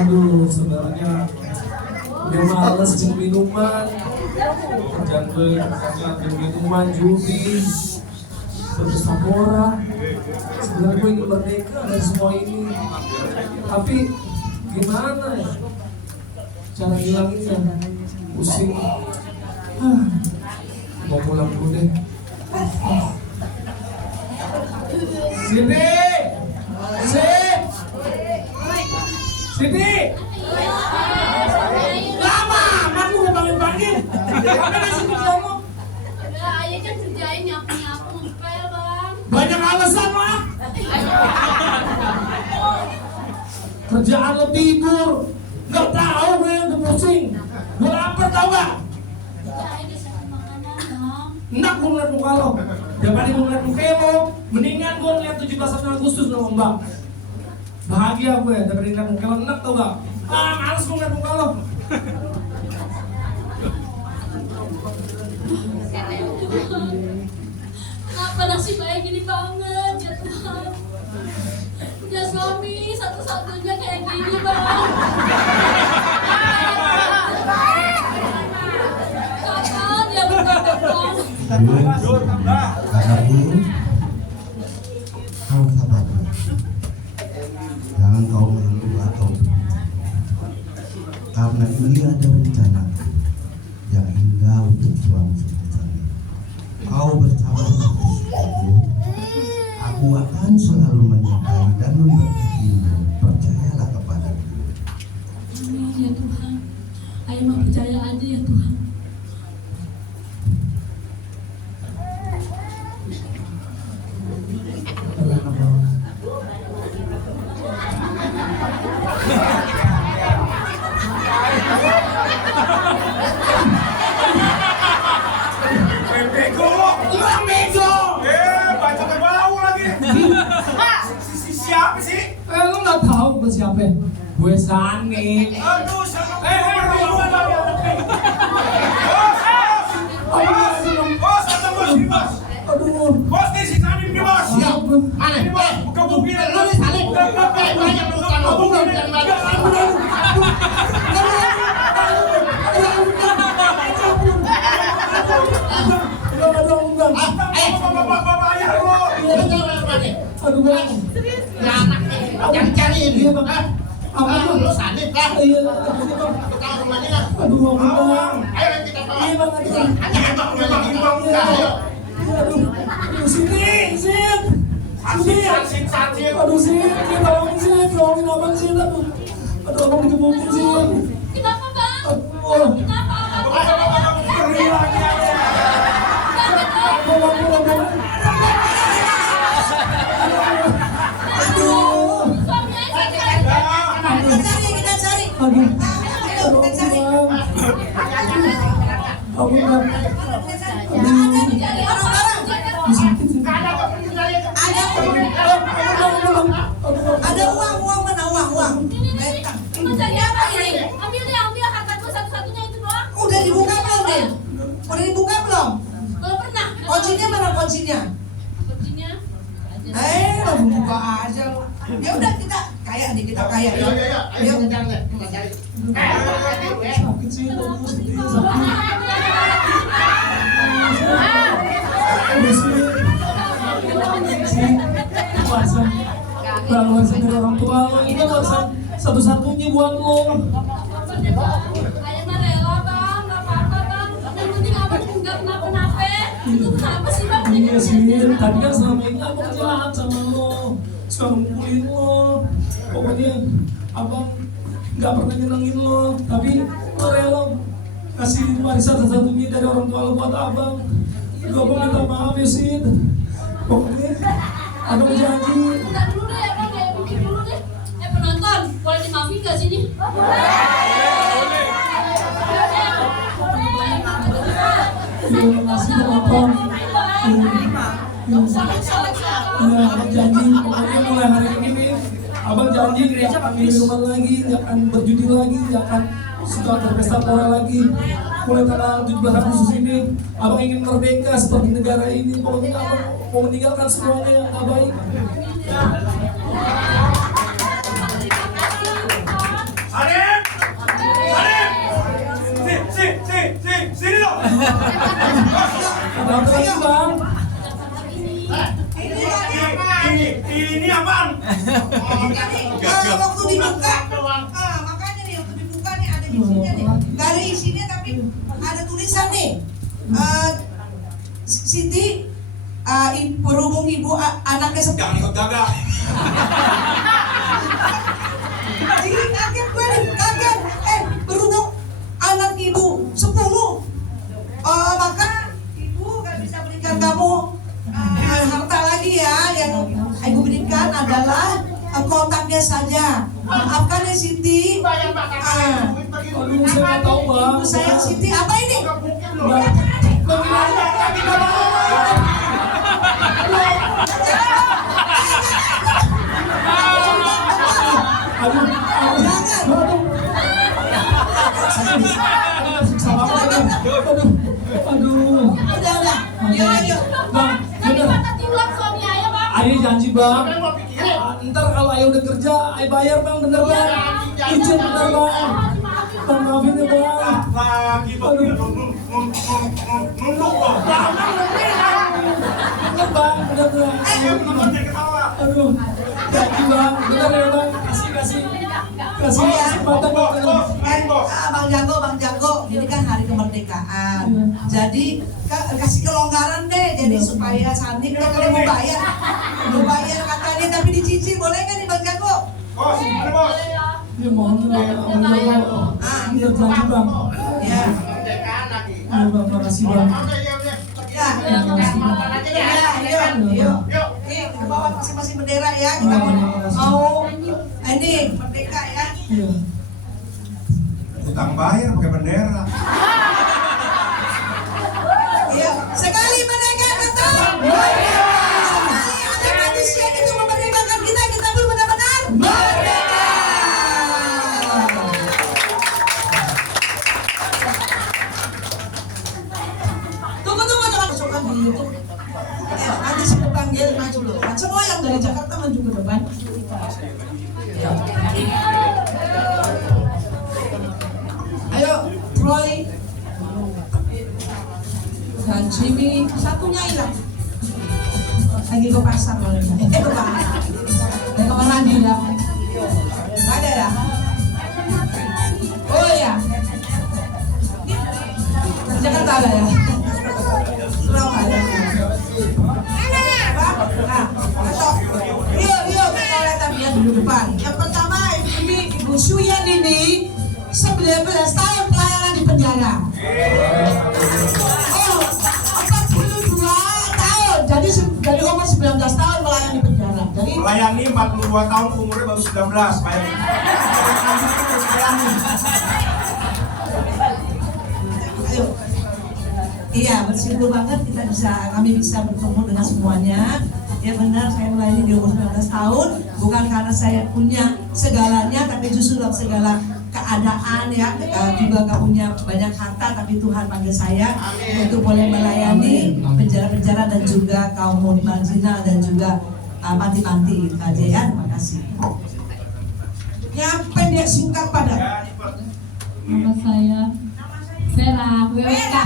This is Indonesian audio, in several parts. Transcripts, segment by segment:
Aduh, sebenarnya udah males jeung minuman. Jangan minuman judi, bersambora. Sebenarnya gue ingin merdeka dari semua ini. Tapi gimana ya cara hilanginnya? Pusing. Mau pulang dulu deh. Sini, Sini. Lama, aku mau panggil. Apa nasi kamu? Ayah kan kerjain nyapu ngepel bang. Banyak alasan lah. Kerjaan lo tidur, nggak tahu gue udah pusing. Gue lapar tau gak? Ayah disiapin makanan bang. Enak gue ngeliat muka lo. Daripada gue ngeliat muka lo, mendingan gue ngeliat 17 Agustus sama Mbak. Bahagia gue daripada ngeliat muka lo, enak tau gak? Males gue ngeliat muka lo. Kenapa nasib ayah gini banget ya Tuhan? Punya suami satu-satunya kayak gini bang. Kapan dia bertobat bang? Karena dulu kau sabar, jangan kau mengeluh atau karena ini ada rencana yang indah untuk suami seperti kau bersama aku akan selalu menyertai dan memberkatimu, percayalah kepadaku. Amin ya Tuhan. Ayah mau percaya aja ya Tuhan. Siapa sih? Lo nggak tahu gue siapa? Gue Sani. Aduh, siapa? Bos, datang bos, ini bos. Aduh. Bos, ini si Sani ini bos. Siapa? Ini bos, buka mobil. Lu nih Salim, banyak urusan lo, bukan banyak. Bapak ayah lo. Aduh, bang. Ya anak nih, yang cariin dia bang. Apa tuh? Lu Salim kah? Iya. Kita rumahnya lah. Aduh, bang. Ayo kita bawa. Iya, bang. Aduh. Hanya bang, memang imbang. Ayo. Aduh, sini, Sin. Sansin. Aduh, Sin, tolongin abang, Sin. Aduh, abang dikebukin, Sin. Kenapa bang? Aduh, Kenapa? Pergi lagi aja. abang. Aduh, Suami ayah Kita cari. aduh, abang, abang, cari orang-orang. sakit, Sin. Ada uang mana uang. Mau cari apa ini? Ambil harta gue satu-satunya itu doang. Udah dibuka belum deh? Udah dibuka belum? Belum pernah. Kuncinya mana kuncinya? Kuncinya. Lo buka aja lo. Ya udah kita kaya nih kita kaya. Ayo, Yuk. kita cari. Kita cari. Sakit, Sin. Aduh, sedih, sakit. Aduh, Sin. Warisan dari orang tua lo, itu warisan satu-satunya buat lo. Ayah mah rela bang, nggak apa-apa bang. Yang penting abang nggak kenapa-napa. Itu kenapa sih bang? Iya, Sin, tadi kan selama ini abang jahat sama lo, suka ngumpulin lo. Pokoknya abang nggak pernah nyenengin lo, tapi lo rela kasih warisan satu-satunya dari orang tua lo buat abang. Gue minta maaf ya, Sin. Pokoknya abang janji. Bentar dulu deh ya bang, ya mikir dulu deh. Penonton, boleh dimaafin nggak sini? Terima kasih abang. Ya, abang janji pokoknya mulai hari ini abang janji nggak akan minuman lagi, nggak akan berjudi lagi, nggak akan suka berpesta pora lagi. Mulai tanggal 17 Agustus ini abang ingin merdeka seperti negara ini. Pokoknya abang mau meninggalkan semuanya yang nggak baik. apaan? Kalau waktu dibuka, makanya nih waktu dibuka nih ada isinya nih. Gak ada isinya tapi ada tulisan nih. Siti, berhubung ibu anaknya Jangan ikut gagal. Jadi kaget gue nih, kaget. Berhubung anak ibu 10, maka ibu gak bisa berikan kamu harta lagi ya. Yang ibu berikan adalah kontaknya saja. Maafkan ya Siti. Aduh, saya nggak tahu bang. Ibu saya Siti apa ini? Aduh, Jangan. aduh. Udah. Yuk. Bang, Tapi bener. mata tiulang suami ayah bang. Ayah janji bang. Ntar kalau ayah udah kerja, ayah bayar bang, bener bang. Izin bener bang. Bang maafin ya bang. Lagi nunduk loh. Bener bang, bener bang. Aduh, janji bang, bener ya bang. Kasih kesempatan bang. Bang Jago, ini kan hari kemerdekaan. Jadi kasih kelonggaran deh, jadi supaya Sani kita kalau mau bayar katanya tapi dicicil boleh nggak nih Bang Jago? Bos, mana bos? Ya mohon bang, iya janji bang. Ya, Ayo bang, makasih bang. ya, yuk. Nih, ke bawah masing-masing bendera ya. Kita mau ini merdeka ya. Iya. Utang bayar pakai bendera. Iya, sekali merdeka datang. Sekali ada manusia itu memerdekakan kita pun benar-benar merdeka. Tunggu jangan suka gitu. Nanti saya panggil maju dulu. Semua yang dari Jakarta maju ke depan. Ayo, Troy dan Jimmy, satunya hilang. Lagi ke pasar boleh. Ke mana? Ke mana dia? Gak ada ya? Oh ya. Jakarta ada ya? Surabaya. Yuk, kita lihat tapi ya dulu depan. Yang pertama Ibu Suyan ini 19 tahun pelayanan di penjara. Oh, 42 tahun. Jadi dari umur 19 tahun melayani di penjara. Jadi Melayani 42 tahun, umurnya baru 19. Bayangin. ayo. Iya, bersyukur banget kami bisa bertemu dengan semuanya. Ya benar, saya melayani di umur 19 tahun bukan karena saya punya segalanya, tapi justru dalam segala keadaan ya, juga gak punya banyak harta, tapi Tuhan panggil saya untuk boleh melayani penjara-penjara dan juga kaum marginal dan juga panti-panti itu aja ya. Terima kasih. Yang pendek singkat padat. Nama saya Vera WWK.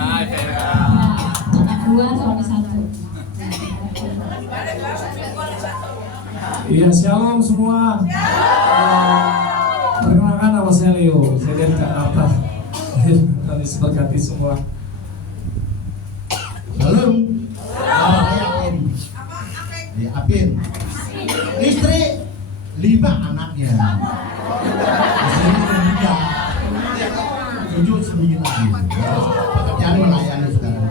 Hai, Vera. Anak 2, suami 1. Iya, shalom semua. Perkenalkan nama saya Leo, saya dari Jakarta. Kami seberkati semua. Shalom. Saya Apin. Ya, Apin. Istri 5 anaknya. Istri 3. Cucu 9. Pekerjaan melayani sekarang.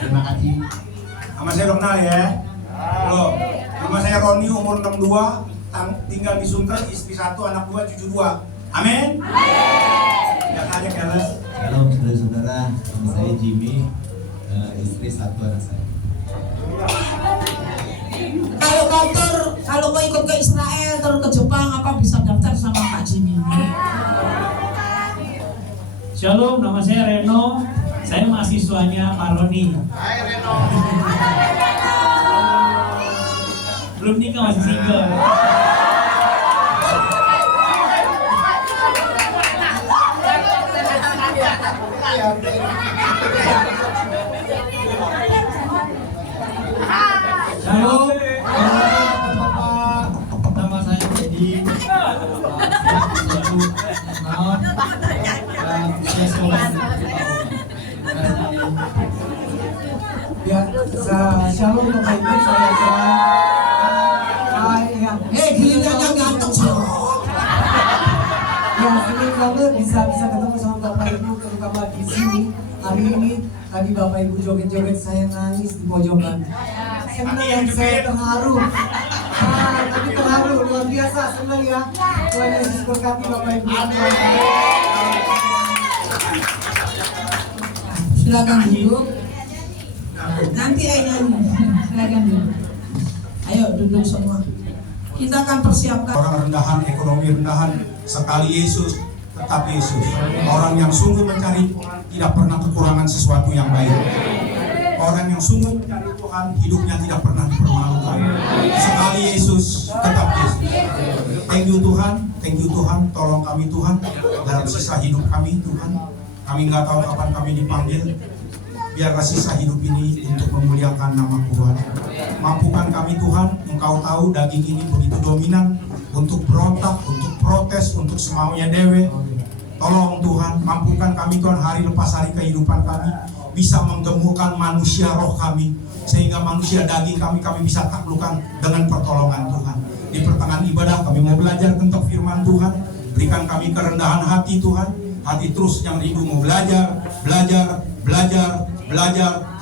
Terima kasih. Nama saya udah kenal ya. Halo. Nama saya Roni, umur 62, tinggal di Sunter, istri 1, anak 2, cucu 2. Amin. Ya kaget ya, Les. Halo saudara-saudara, nama saya Jimmy, istri 1 anak saya. Kalau mau ikut ke Israel terus ke Jepang apa bisa daftar sama Pak Jimmy. Shalom, nama saya Reno. Saya mahasiswanya Pak Roni. Hai Reno. Belum nikah, masih single. Shalom. Bapak, Jadi maaf dan saya sekolah. Ya, shalom Bapak Ibu, saya Gilirannya gantung sama. ya senang banget bisa ketemu sama Bapak Ibu terutama di sini hari ini. Tadi Bapak Ibu joget-joget, saya nangis di pojokan. Senang, saya terharu. Tapi terharu luar biasa, senang ya. Tuhan Yesus berkati Bapak Ibu. Silakan duduk. Nanti nyanyi. Silakan duduk. Ayo duduk semua. Kita akan persiapkan. Orang rendahan, ekonomi rendahan, sekali Yesus, tetap Yesus. Orang yang sungguh mencari tidak pernah kekurangan sesuatu yang baik. Orang yang sungguh mencari Tuhan, hidupnya tidak pernah dipermalukan. Sekali Yesus, tetap Yesus. Thank you Tuhan, tolong kami Tuhan dalam sisa hidup kami Tuhan. Kami nggak tahu kapan kami dipanggil. Biarlah sisa hidup ini untuk memuliakan nama Tuhan. Mampukan kami Tuhan, Engkau tahu daging ini begitu dominan untuk berontak, untuk protes, untuk semaunya dewe. Tolong Tuhan, mampukan kami Tuhan hari lepas hari kehidupan kami bisa menggemukkan manusia roh kami, sehingga manusia daging kami bisa taklukkan dengan pertolongan Tuhan. Di pertengahan ibadah kami mau belajar tentang firman Tuhan. Berikan kami kerendahan hati Tuhan, hati terus yang rindu mau belajar,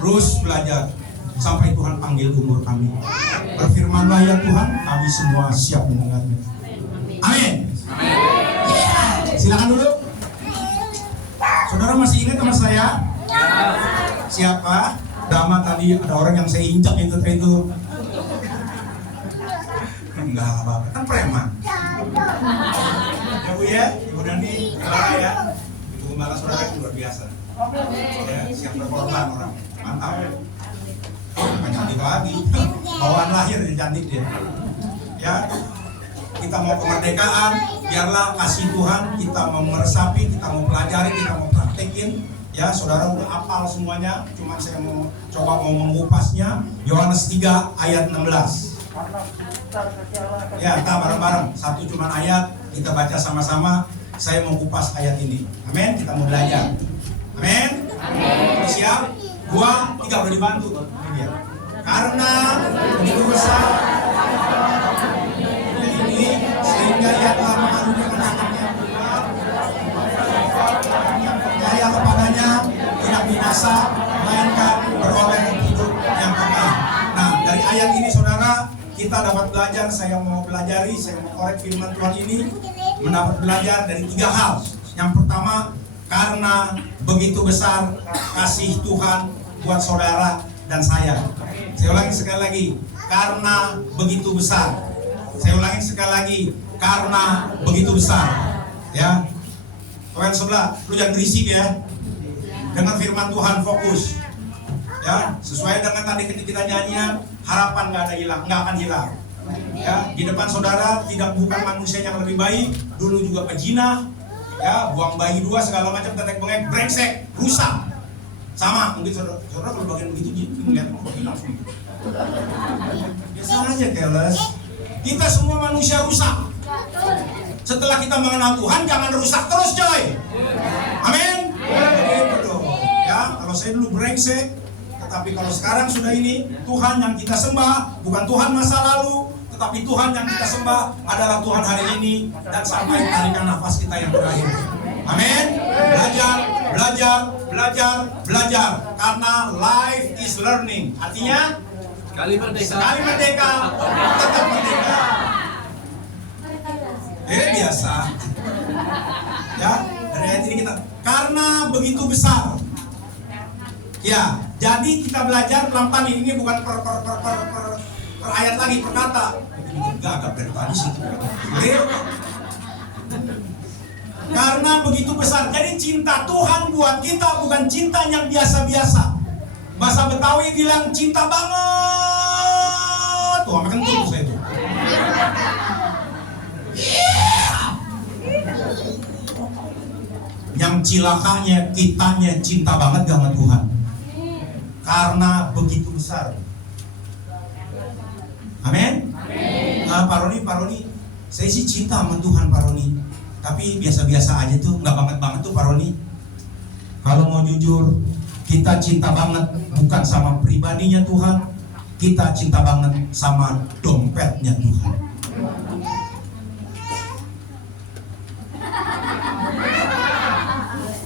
terus belajar sampai Tuhan panggil umur kami. Berfirmanlah ya Tuhan, kami semua siap mendengarnya. Amin. Silakan dulu. Saudara masih ingat sama saya? Siapa? Dama tadi ada orang yang saya injak itu. Enggak apa-apa, kan preman. Ya Bu ya, Ibu Dani, gimana ya? Ibu Gembala saudara luar biasa. Ya, siap berkorban orang, mantap. Cantik lagi, bawaan lahir dia cantik dia. Ya, kita mau kemerdekaan, biarlah kasih Tuhan kita mau meresapi, kita mau pelajari, kita mau praktekin. Ya, saudara udah hafal semuanya, cuman saya mau coba mengupasnya. Yohanes 3 ayat 16. Ya, kita bareng-bareng, satu cuman ayat, kita baca sama-sama. Saya mau kupas ayat ini. Amin, kita mau belajar. Amin. Siap? 2, 3 udah dibantu. Ini dia. Karena begitu besar ini sehingga ia telah mengaruniakan anaknya yang percaya kepadanya tidak binasa melainkan beroleh hidup yang kekal. Nah, dari ayat ini saudara kita dapat belajar, saya mau korek firman Tuhan ini, mendapat belajar dari 3 hal. Yang pertama, karena begitu besar kasih Tuhan buat saudara dan saya. Saya ulangi sekali lagi, karena begitu besar. Saya ulangi sekali lagi, karena begitu besar. Ya, kawan sebelah, lu jangan berisik ya. Dengan firman Tuhan fokus. Ya, sesuai dengan tadi ketika kita nyanyian, harapan nggak akan hilang. Ya, di depan saudara bukan manusia yang lebih baik, dulu juga pejinah, ya, buang bayi 2 segala macam, tetek bengek, brengsek, rusak. Sama, mungkin saudara kalau bagian begitu melihat langsung. Biasa aja keles. Kita semua manusia rusak. Setelah kita mengenal Tuhan, jangan rusak terus coy. Amin. Gitu dong. Ya, kalau saya dulu brengsek, tetapi kalau sekarang sudah ini, Tuhan yang kita sembah bukan Tuhan masa lalu, tetapi Tuhan yang kita sembah adalah Tuhan hari ini dan sampai tarikan nafas kita yang terakhir. Amin. Belajar. Karena life is learning. Artinya sekali merdeka, tetap merdeka. Biasa. Ya, dari ayat ini kita karena begitu besar. Ya, jadi kita belajar pelan-pelan ini bukan per ayat lagi, per kata. Gagap dari tadi sih. Karena begitu besar. Jadi cinta Tuhan buat kita bukan cinta yang biasa-biasa. Bahasa Betawi bilang cinta banget. Tuh, makan tuh saya itu. Yang cilakanya kitanya cinta banget sama Tuhan. Karena begitu besar. Amin. Pak Roni, Saya sih cinta sama Tuhan Pak Roni, tapi biasa-biasa aja tuh, nggak banget-banget tuh Pak Roni. Kalau mau jujur, kita cinta banget bukan sama pribadinya Tuhan, kita cinta banget sama dompetnya Tuhan.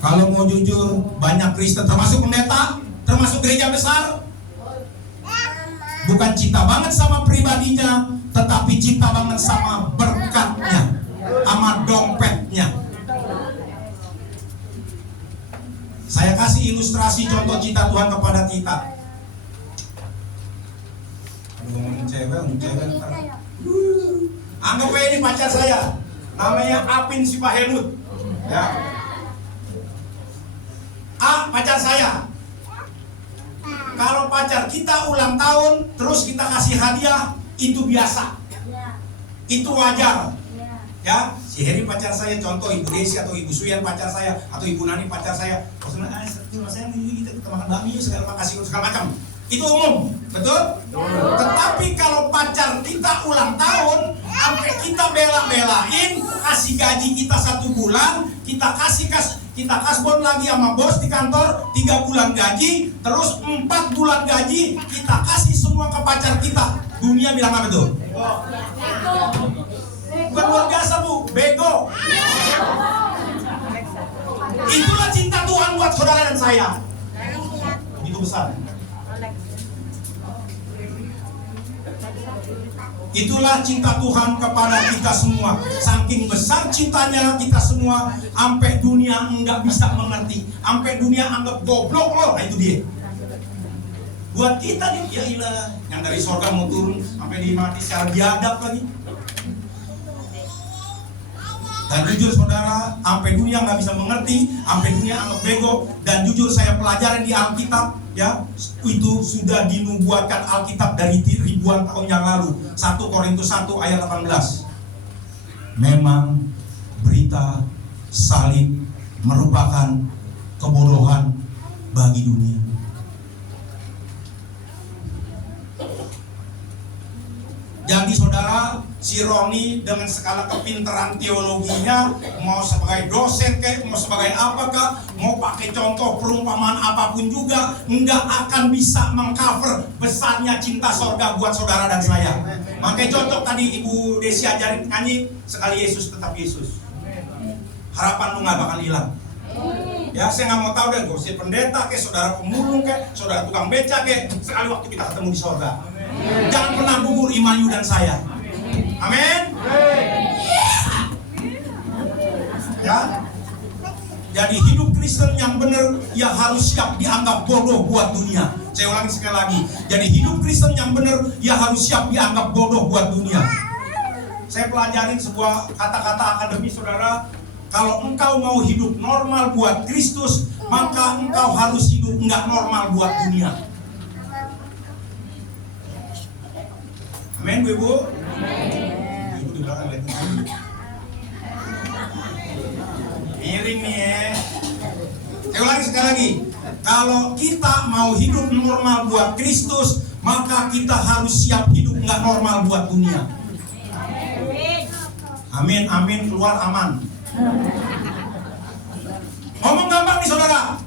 Kalau mau jujur, banyak Kristen termasuk pendeta, termasuk gereja besar, bukan cinta banget sama pribadinya, tetapi cinta banget sama berkatnya, sama dompetnya. Saya kasih ilustrasi contoh cinta Tuhan kepada kita. Ngomongin cewek. Anggap aja ini pacar saya, namanya Apin Sipahelut. Ya. Pacar saya. Kalau pacar kita ulang tahun, terus kita kasih hadiah, itu biasa. Itu wajar. Ya, si Heri pacar saya, contoh Ibu Desi atau Ibu Suyan pacar saya, atau Ibu Nani pacar saya. Maksudnya, saya kita makan bakmi segala macam. Itu umum, betul? Tetapi kalau pacar kita ulang tahun, sampai kita bela-belain, kasih gaji kita 1 bulan, kita kasbon lagi sama bos di kantor 3 bulan gaji, terus 4 bulan gaji kita kasih semua ke pacar kita. Dunia bilang apa tuh? Bukan luar biasa Bu, bego. Itulah cinta Tuhan buat saudara dan saya. Itu besar. Itulah cinta Tuhan kepada kita semua. Saking besar cintanya kita semua, sampai dunia enggak bisa mengerti, sampai dunia anggap goblok loh. Nah itu dia. Buat kita nih, ya ilah, yang dari sorga mau turun sampai dimati secara biadab lagi. Dan jujur saudara, sampai dunia nggak bisa mengerti, sampai dunia anggap bego. Dan jujur saya pelajarin di Alkitab, ya itu sudah dinubuatkan Alkitab dari ribuan tahun yang lalu. 1 Korintus 1 ayat 18. Memang berita salib merupakan kebodohan bagi dunia. Jadi saudara, si Roni dengan skala kepintaran teologinya, mau sebagai dosen kayak, mau sebagai apakah, mau pakai contoh perumpamaan apapun juga, nggak akan bisa mengcover besarnya cinta sorga buat saudara dan saya. Makanya cocok tadi Ibu Desi ajarin nyanyi, sekali Yesus tetap Yesus. Harapan lu nggak bakal hilang. Ya saya nggak mau tahu deh, gue si pendeta kayak, saudara pemulung kayak, saudara tukang beca kayak, sekali waktu kita ketemu di sorga. Jangan pernah gugur iman you dan saya. Amin. Ya. Jadi hidup Kristen yang benar, ya harus siap dianggap bodoh buat dunia. Saya ulangi sekali lagi. Jadi hidup Kristen yang benar, ya harus siap dianggap bodoh buat dunia. Saya pelajarin sebuah kata-kata akademis saudara. Kalau engkau mau hidup normal buat Kristus, maka engkau harus hidup enggak normal buat dunia. Amin, Bu Ibu. Ibu di belakang lihat ini. Miring nih ya. Saya ulangi sekali lagi. Kalau kita mau hidup normal buat Kristus, maka kita harus siap hidup nggak normal buat dunia. Amin, amin, keluar aman. Ngomong gampang nih saudara.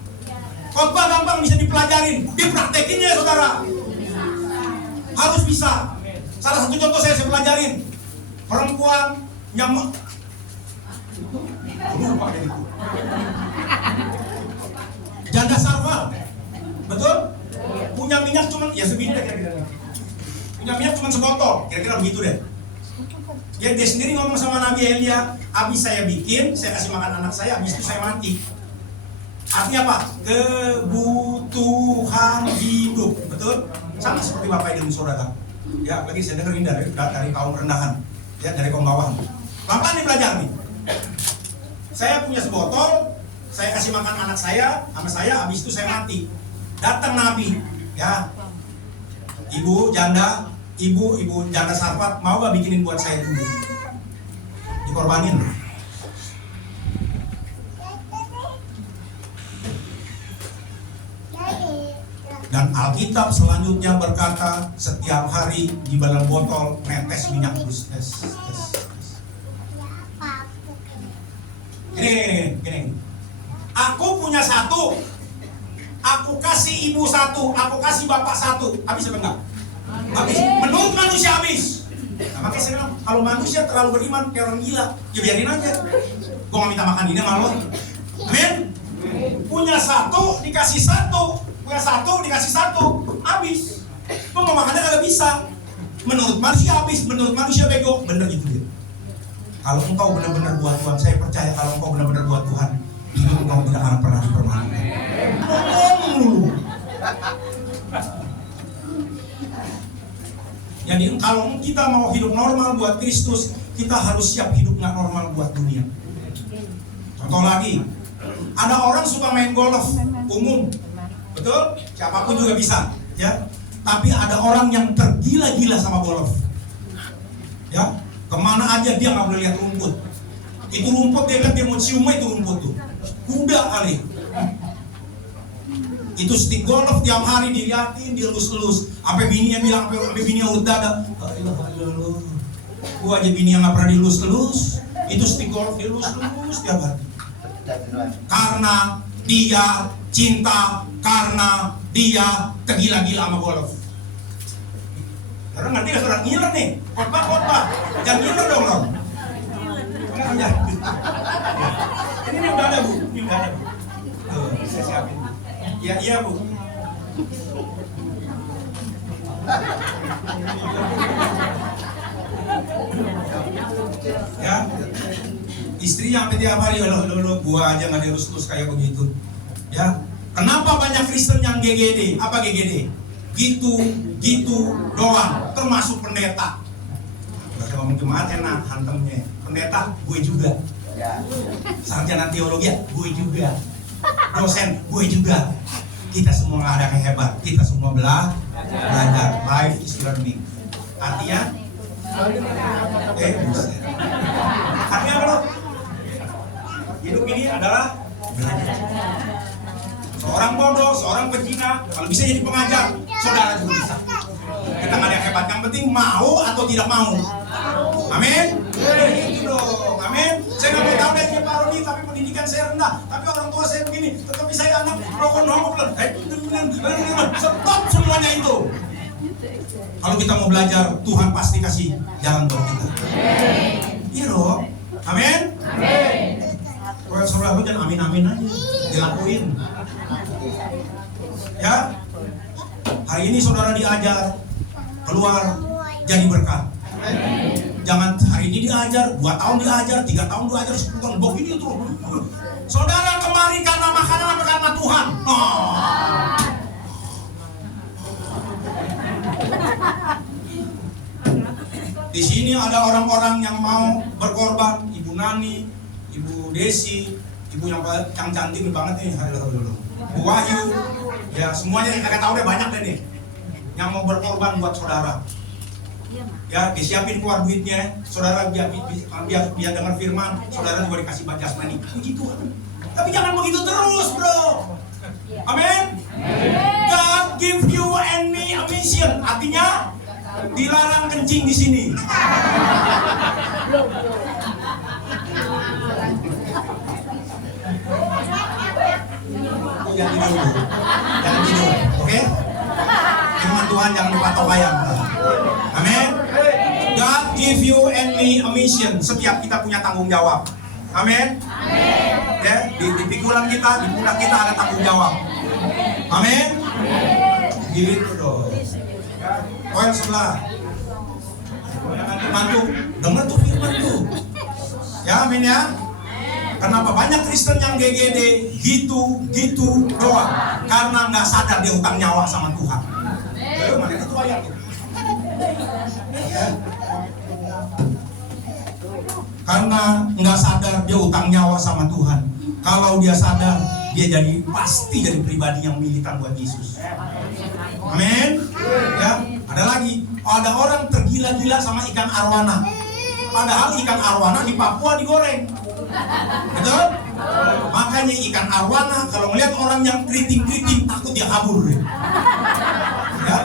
Khotbah gampang, bisa dipelajarin, dipraktekin ya saudara. Harus bisa. Salah satu contoh saya pelajarin, perempuan nyamuk, lupa kayak gitu. Janda sarfal, betul? Punya minyak cuman ya segini deh kira-kira. Punya minyak cuman sebotol, kira-kira begitu deh. Ya dia sendiri ngomong sama Nabi Elia, habis saya bikin, saya kasih makan anak saya, habis itu saya mati. Artinya apa? Kebutuhan hidup, betul? Sama seperti Bapak Ibu saudara. Ya, lagi saya dengerin dari kaum rendahan, ya dari kaum bawahan. Pelan-pelan nih belajar nih. Saya punya sebotol, saya kasih makan anak saya, sama saya, habis itu saya mati. Datang Nabi, ya, ibu janda sarfat, mau gak bikinin buat saya dulu? Dikorbanin. Dan Alkitab selanjutnya berkata, setiap hari di dalam botol netes minyak terus, tes. punya satu, aku kasih ibu satu, aku kasih bapak satu, habis apa enggak? Habis. Menurut manusia habis. Nah, makanya saya bilang, kalau manusia terlalu beriman kayak orang gila, ya biarin aja. Gue gak minta makan ini malu. Amin. Punya satu dikasih satu, punya satu dikasih satu, habis. Gue mau makannya kagak bisa. Menurut manusia habis, menurut manusia bego, bener gitu dia. Kalau engkau benar-benar buat Tuhan, saya percaya kalau engkau benar-benar buat Tuhan, hidup engkau tidak akan pernah dipermalukan. Ngomong dulu. Jadi kalau kita mau hidup normal buat Kristus, kita harus siap hidup nggak normal buat dunia. Contoh lagi, ada orang suka main golf umum, betul? Siapapun juga bisa, ya. Tapi ada orang yang tergila-gila sama golf, ya. Kemana aja dia nggak boleh lihat rumput. Itu rumput dia lihat, dia mau ciumnya itu rumput tuh. Kuda kali. Itu stick golf tiap hari diliatin, dilus-lus. Sampai bininya bilang, sampai bininya urut dada. Gua aja bini yang nggak pernah dilus-lus. Itu stick golf dilus-lus tiap hari. Karena dia cinta, karena dia tergila-gila sama golf. Karena nanti gak surat ngiler nih. Khotbah. Jangan ngiler dong lo. Ini udah ada bu. Ini udah ada bu. Saya siapin. Iya bu. Ya. Istri yang sampai tiap hari gua aja nggak dilus-lus kayak begitu. Ya. Kenapa banyak Kristen yang GGD? Apa GGD? Gitu doang, termasuk pendeta. Kalau ngomong jemaat enak hantemnya. Pendeta, gue juga. Sarjana teologi, gue juga. Dosen, gue juga. Kita semua nggak ada yang hebat. Kita semua belajar. Life is learning. Artinya, buset. Artinya apa lo? Hidup ini adalah belajar. Seorang bodoh, seorang pezina, kalau bisa jadi pengajar, saudara juga bisa. Kita nggak ada yang hebat, yang penting mau atau tidak mau. Amin. Itu dong, amin. Saya nggak mau tahu dari Pak Rodi, tapi pendidikan saya rendah. Tapi orang tua saya begini, tetapi saya anak rokok nongok. Stop semuanya itu. Kalau kita mau belajar, Tuhan pasti kasih jalan buat kita. Iya dong, amin. Kalau saudara lu jangan amin-amin aja, dilakuin. Ya, hari ini saudara diajar keluar jadi berkat. Jangan hari ini diajar, 2 tahun diajar, 3 tahun diajar, 10 tahun begini terus. Saudara kemari karena makanan apa karena Tuhan? Di sini ada orang-orang yang mau berkorban, Ibu Nani, Ibu Desi, Ibu yang cantik banget nih, Bu Wahyu, ya semuanya yang kagak tahu deh banyak deh nih, yang mau berkorban buat saudara. Ya disiapin keluar duitnya, saudara biar dengar firman, saudara juga dikasih jasmani. Puji Tuhan. Tapi jangan begitu terus, bro. Amin. God give you and me a mission. Artinya dilarang kencing di sini. Jangan tidur, oke? Firman Tuhan jangan dipatok bayang. Amin. God give you and me a mission. Setiap kita punya tanggung jawab. Amin. Ya, di pikulan kita, di pundak kita ada tanggung jawab. Amin. Gitu dong. Poin sebelah. Mantu, dengar tuh firman tuh. Ya, amin ya. Kenapa banyak Kristen yang GGD gitu doang? Karena nggak sadar dia utang nyawa sama Tuhan. Mana itu ayat? Karena nggak sadar dia utang nyawa sama Tuhan. Kalau dia sadar, dia pasti jadi pribadi yang militan buat Yesus. Amin. Ya, ada lagi. Ada orang tergila-gila sama ikan arwana. Padahal ikan arwana di Papua digoreng. Betul? Makanya ikan arwana kalau melihat orang yang keriting takut dia kabur. Ya.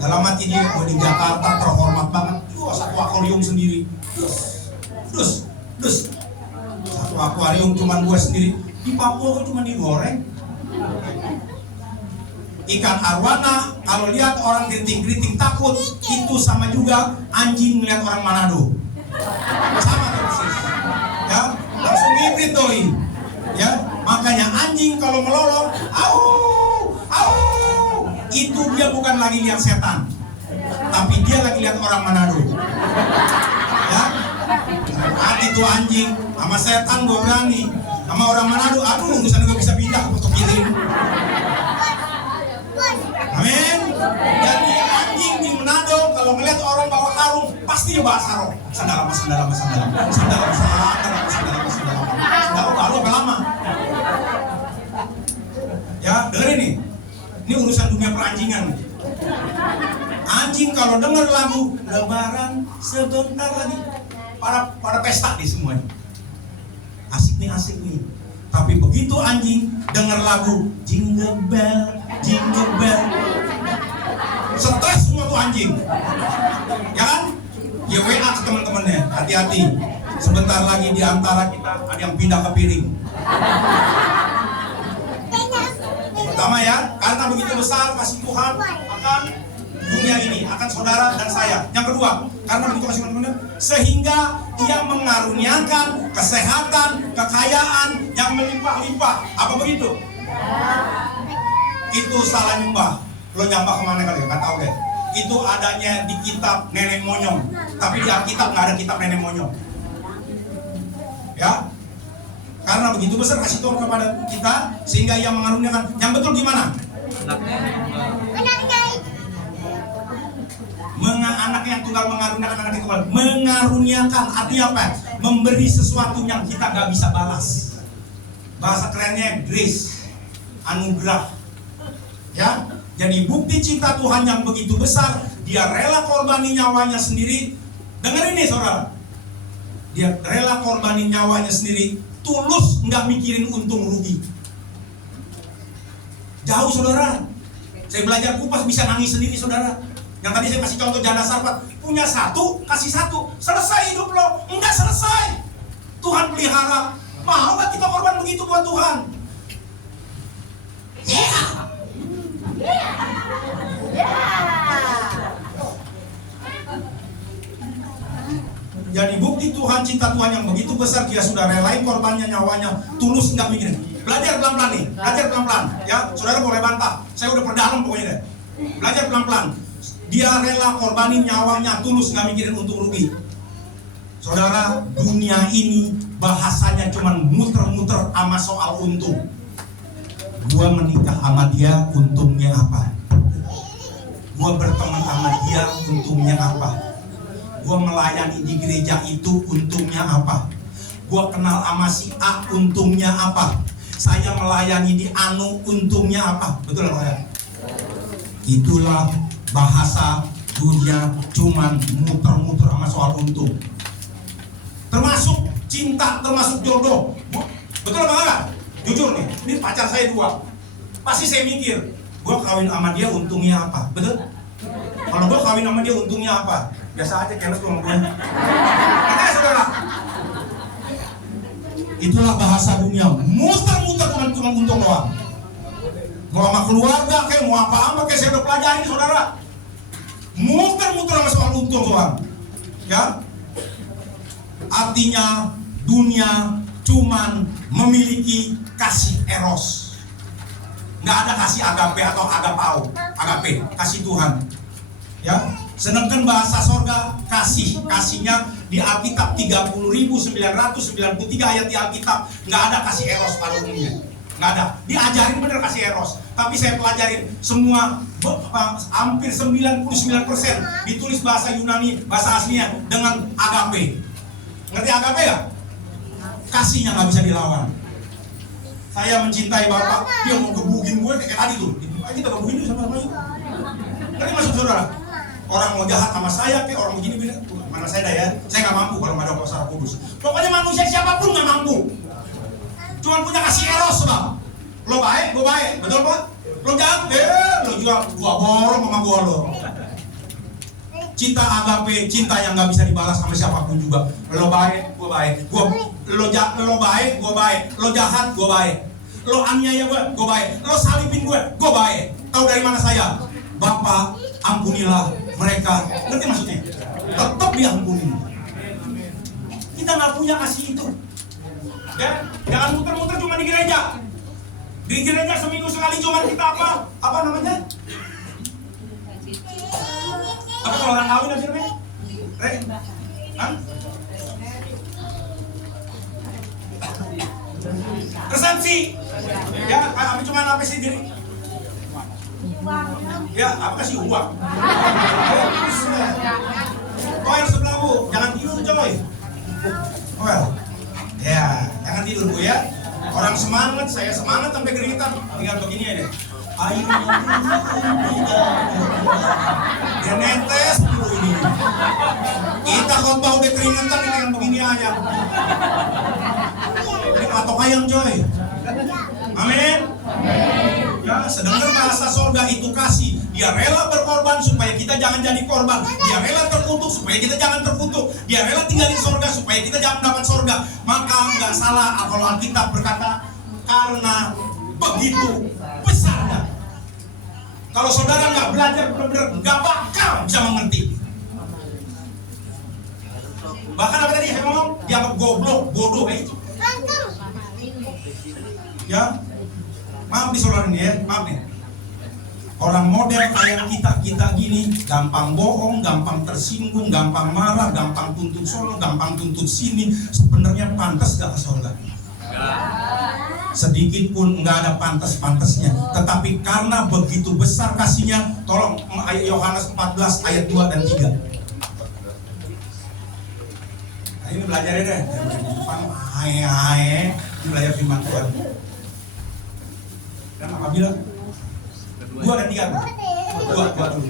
Dalam hati dia, di Jakarta terhormat banget. Satu akuarium sendiri. Terus. Satu akuarium cuman gue sendiri. Di Papua cuma digoreng. Ikan arwana kalau lihat orang geriting-geriting takut, itu sama juga anjing melihat orang Manado. Sama persis. Ya, langsung hibrid doi. Ya, makanya anjing kalau melolong, au, au, itu dia bukan lagi lihat setan, tapi dia lagi lihat orang Manado. Ya, hati tuh anjing sama setan gue berani, sama orang Manado, aduh urusan gue bisa pindah untuk kiri. Amin. Jadi anjing di Manado kalau ngeliat orang bawa karung pasti dia bawa sarung. Sandal baru apa lama? Ya, dengerin nih. Ini urusan dunia peranjingan. Anjing kalau denger lagu Lebaran sebentar lagi, pada pesta di semuanya. Asik nih. Tapi begitu anjing denger lagu Jingle Bell, stres semua tuh anjing. Ya kan? Ya WA ke teman-temannya, hati-hati. Sebentar lagi di antara kita ada yang pindah ke piring. Pertama ya, karena begitu besar kasih Tuhan akan dunia ini, akan saudara dan saya. Yang kedua, karena begitu kasih teman-teman, sehingga dia mengaruniakan kesehatan, kekayaan yang melimpah-limpah. Apa begitu? Itu salah nyembah. Lo nyembah kemana kali? Nggak tahu deh. Itu adanya di kitab nenek monyong, tapi di Alkitab nggak ada kitab nenek monyong. Ya, karena begitu besar kasih Tuhan kepada kita, sehingga ia mengaruniakan. Yang betul gimana? Anak yang tunggal mengaruniakan anak yang tunggal. Mengaruniakan artinya apa? Memberi sesuatu yang kita nggak bisa balas. Bahasa kerennya grace, anugerah. Ya, jadi bukti cinta Tuhan yang begitu besar, dia rela korbani nyawanya sendiri. Dengar ini saudara, dia rela korbani nyawanya sendiri, tulus, nggak mikirin untung rugi. Jauh saudara, saya belajar kupas bisa nangis sendiri saudara. Yang tadi saya kasih contoh janda sarpat, punya satu, kasih satu, selesai hidup lo. Enggak selesai. Tuhan pelihara. Mau gak kita korban begitu buat Tuhan? Jadi bukti Tuhan, cinta Tuhan yang begitu besar, dia sudah relain korbannya, nyawanya, tulus, nggak mikirin. Belajar pelan-pelan nih, belajar pelan-pelan. Ya, saudara boleh bantah. Saya udah perdalam pokoknya deh. Belajar pelan-pelan. Dia rela korbanin nyawanya, tulus, nggak mikirin untung rugi. Saudara, dunia ini bahasanya cuma muter-muter sama soal untung. Gua menikah sama dia, untungnya apa? Gua berteman sama dia, untungnya apa? Gua melayani di gereja itu, untungnya apa? Gua kenal sama si A, untungnya apa? Saya melayani di Anu, untungnya apa? Betul nggak ya? Itulah bahasa dunia, cuman muter-muter sama soal untung. Termasuk cinta, termasuk jodoh. Betul apa enggak? Jujur nih, ini pacar saya 2. Pasti saya mikir, gua kawin sama dia untungnya apa? Betul? Kalau gua kawin sama dia untungnya apa? Biasa aja keles sama gue. Oke saudara, itulah bahasa dunia, muter-muter cuma untung doang. Mau sama keluarga kayak mau apa-apa kayak saya udah pelajari saudara. Muter-muter sama soal untung doang. Ya, artinya dunia cuman memiliki kasih eros, nggak ada kasih agape atau agapao. Agape, kasih Tuhan. Ya, sedangkan bahasa sorga kasihnya di Alkitab 30.993 ayat di Alkitab nggak ada kasih eros pada umumnya. Nggak ada, diajarin bener kasih eros, tapi saya pelajarin semua hampir 99% ditulis bahasa Yunani, bahasa aslinya dengan agape. Ngerti agape ya? Kasihnya nggak bisa dilawan. Saya mencintai Bapak, dia mau gebugin gue kayak tadi tuh, kita gebugin dulu sama-sama yuk. Ngerti maksud saudara? Orang mau jahat sama saya, kayak orang begini mana saya dah ya, saya nggak mampu kalau nggak ada kuasa Roh Kudus. Pokoknya manusia siapapun nggak mampu. Cuman punya kasih eros bang. Lo baik, gue baik, betul pak? Lo jahat, lo juga gua borong sama gua lo. Cinta agape, cinta yang nggak bisa dibalas sama siapapun juga. Lo baik, gue baik. Lo baik, gue baik. Lo jahat, gue baik. Lo aniaya gue baik. Lo salibin gue baik. Tahu dari mana saya? Bapa, ampunilah mereka. Ngerti maksudnya? Tetap diampuni. Kita nggak punya kasih itu. Ya, jangan muter-muter cuma di gereja. Di gereja seminggu sekali cuma kita apa namanya? Apa kalau orang kawin apa namanya? Resepsi. Ya, kami cuma apa sih diri? Ya, apa kasih uang? Coy sebelah bu, jangan tidur coy. Well, ya, jangan tidur bu ya. Orang semangat, saya semangat sampai keringetan. Tinggal begini aja. Ayo, dia netes dulu ini. Kita khotbah udah keringetan, tinggal begini aja. Ini patok ayam coy. Amin. Ya, sedangkan bahasa sorga itu kasih. Dia rela berkorban supaya kita jangan jadi korban. Dia rela terkutuk supaya kita jangan terkutuk. Dia rela tinggal di sorga supaya kita jangan dapat sorga. Maka nggak salah kalau Alkitab berkata karena begitu besarnya. Kalau saudara nggak belajar benar-benar nggak bakal bisa mengerti. Bahkan apa tadi saya ngomong dianggap goblok, bodoh kayak itu. Ya. Maaf nih saudara ini ya, maaf nih. Orang model kayak kita gini, gampang bohong, gampang tersinggung, gampang marah, gampang tuntut sono, gampang tuntut sini. Sebenarnya pantas gak ke surga? Sedikit pun nggak ada pantas-pantasnya. Tetapi karena begitu besar kasihnya, tolong Yohanes 14 ayat 2 dan 3. Nah, ini belajar ya deh. Hai, ini belajar firman Tuhan. Dan apabila 2 dan 3 dua dulu.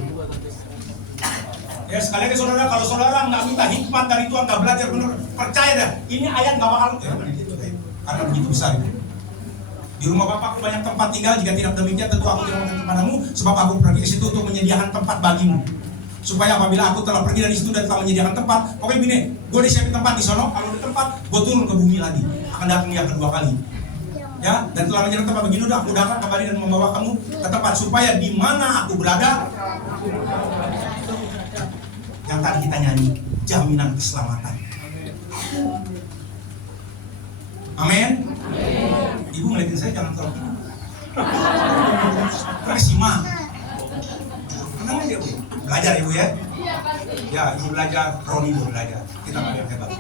Ya sekali lagi saudara, kalau saudara nggak minta hikmat dari Tuhan, nggak belajar benar, percaya dah, ini ayat nggak bakal karena begitu besar itu. Di rumah Bapakku banyak tempat tinggal, jika tidak demikian tentu aku tidak akan kepadamu, sebab aku pergi ke situ untuk menyediakan tempat bagimu. Supaya apabila aku telah pergi dari situ dan telah menyediakan tempat, pokoknya gini, gue disiapin tempat di sono, kalau di tempat, gue turun ke bumi lagi, akan datang yang kedua kali. Ya, dan telah menyediakan tempat begini, udah aku datang kembali dan membawa kamu ke tempat supaya di mana aku berada, yang tadi kita nyanyi, jaminan keselamatan. Amin. Ibu ngeliatin saya jangan terlalu terus simak. Tenang aja bu, belajar ibu ya. Ya ibu belajar, Roni ibu belajar. Kita belajar hebat.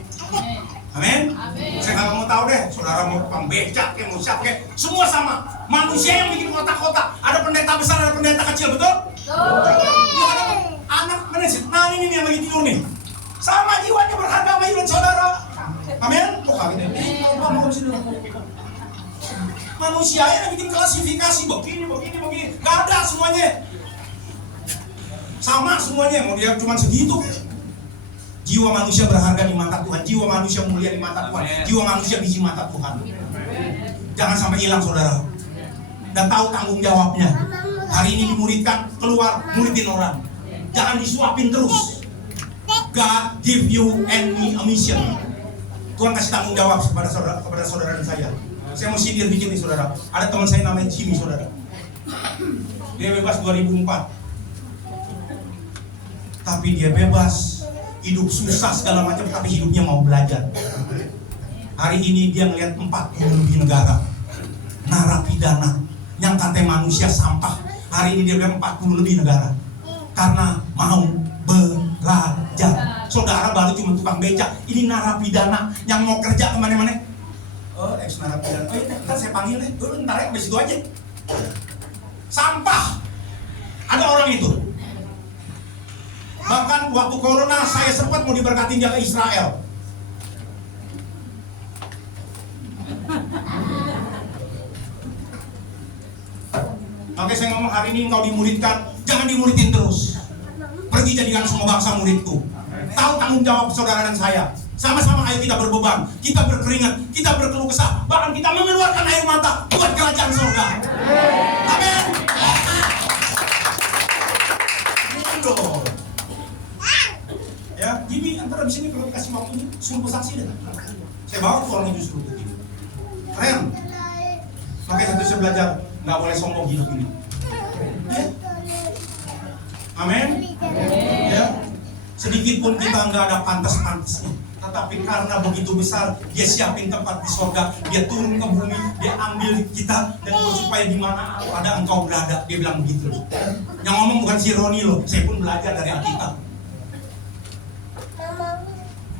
Amin. Saya kalau mau tahu deh, saudara mau pembecak kayak mau siap kayak, semua sama. Manusia yang bikin kotak-kotak. Ada pendeta besar, ada pendeta kecil, betul? Ya, ada anak mana sih? Nah ini yang lagi tidur nih. Sama jiwanya berharga sama iman saudara. Amin. Kok kawin ini? Manusia yang bikin klasifikasi begini. Gak ada semuanya. Sama semuanya. Mau dia cuma segitu. Jiwa manusia berharga di mata Tuhan. Jiwa manusia mulia di mata Tuhan. Jiwa manusia biji mata Tuhan. Jangan sampai hilang saudara. Dan tahu tanggung jawabnya. Hari ini dimuridkan, keluar, muridin orang. Jangan disuapin terus. God give you any mission. Tuhan kasih tanggung jawab kepada saudara dan saya. Saya mau sindir dikit nih saudara. Ada teman saya namanya Jimmy saudara. Dia bebas 2004. Tapi dia bebas, hidup susah segala macam, tapi hidupnya mau belajar. Hari ini dia ngelihat 40 lebih negara narapidana yang katanya manusia sampah. Hari ini dia bilang 40 lebih negara karena mau belajar. Saudara baru cuma tukang becak, ini narapidana yang mau kerja kemana-mana. Oh, ex narapidana. Oh, ntar saya panggil deh. Ntar ya, habis itu aja. Sampah. Ada orang itu. Bahkan waktu corona saya sempat mau diberkatin dia ke Israel. Makanya saya ngomong hari ini engkau dimuridkan, jangan dimuridin terus. Pergi jadikan semua bangsa muridku. Tahu tanggung jawab saudara dan saya. Sama-sama ayo kita berbeban, kita berkeringat, kita berkeluh kesah, bahkan kita mengeluarkan air mata buat kerajaan surga. Amin. Jimmy antara di sini kalau dikasih waktu suruh saksi deh. Saya bawa tuh orangnya justru begini. Keren. Makanya satu saya belajar nggak boleh sombong hidup ini. Ya. Amin. Ya. Sedikit pun kita nggak ada pantas-pantasnya. Tetapi karena begitu besar, dia siapin tempat di sorga, dia turun ke bumi, dia ambil kita dan supaya di mana ada engkau berada, dia bilang begitu. Yang ngomong bukan si Roni loh, saya pun belajar dari Alkitab.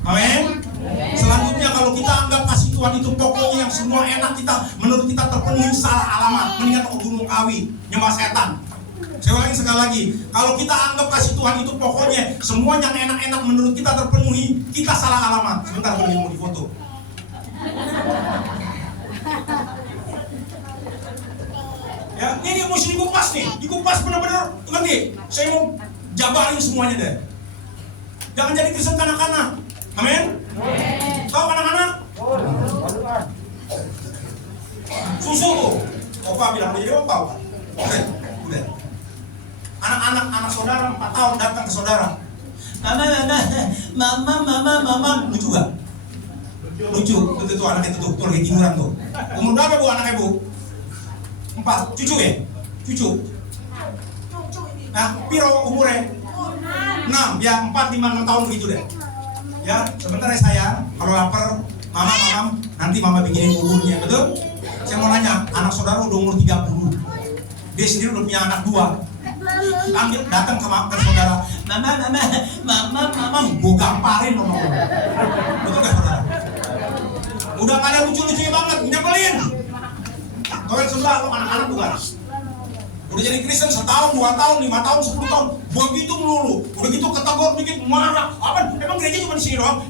Amin. Selanjutnya kalau kita anggap kasih Tuhan itu pokoknya yang semua enak kita, menurut kita terpenuhi, salah alamat. Mendingan ke Gunung Kawi, nyembah setan. Saya ulangi sekali lagi, kalau kita anggap kasih Tuhan itu pokoknya semua yang enak-enak menurut kita terpenuhi, kita salah alamat. Sebentar, boleh mau difoto. Ya, ini mesti dikupas nih, dikupas benar-benar. Ngerti? Saya mau jabarin semuanya deh. Jangan jadi Kristen kanak-kanak. Amin. Tahu anak-anak? Susu. Opa bilang jadi opa. Udah. Anak-anak saudara 4 tahun datang ke saudara. Mama, lucu gak? Lucu, itu anaknya tuh lagi tiduran tuh. Umur berapa bu anaknya bu? 4, cucu ya? Cucu. Nah, piro umurnya? 6, ya 4, 5, 6 tahun begitu deh. Ya, sebentar ya sayang, kalau lapar, mama, nanti mama bikinin buburnya, betul? Saya mau nanya, anak saudara udah umur 30. Dia sendiri udah punya anak 2. Ambil datang ke saudara, mama, gue gamparin loh. Betul gak saudara? Udah pada lucu-lucunya banget, nyebelin. Kau yang sebelah, lo anak-anak bukan? Udah jadi Kristen 1 tahun, 2 tahun, 5 tahun, 10 tahun, begitu melulu. Udah gitu ketegur dikit marah. Apa? Emang gereja cuma di sini doang?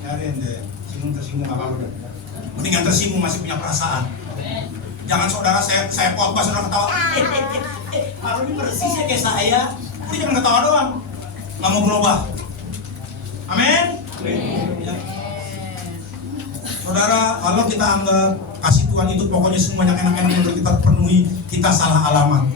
Nyariin deh, tersinggung apa udah? Mendingan tersinggung masih punya perasaan. Jangan saudara saya khotbah saudara ketawa. Kalau ini persis ya kayak saya. Udah jangan ketawa doang. Nggak mau berubah. Amin. Ya. Saudara, kalau kita anggap kasih Tuhan itu pokoknya semua yang enak-enak menurut kita terpenuhi, kita salah alamat.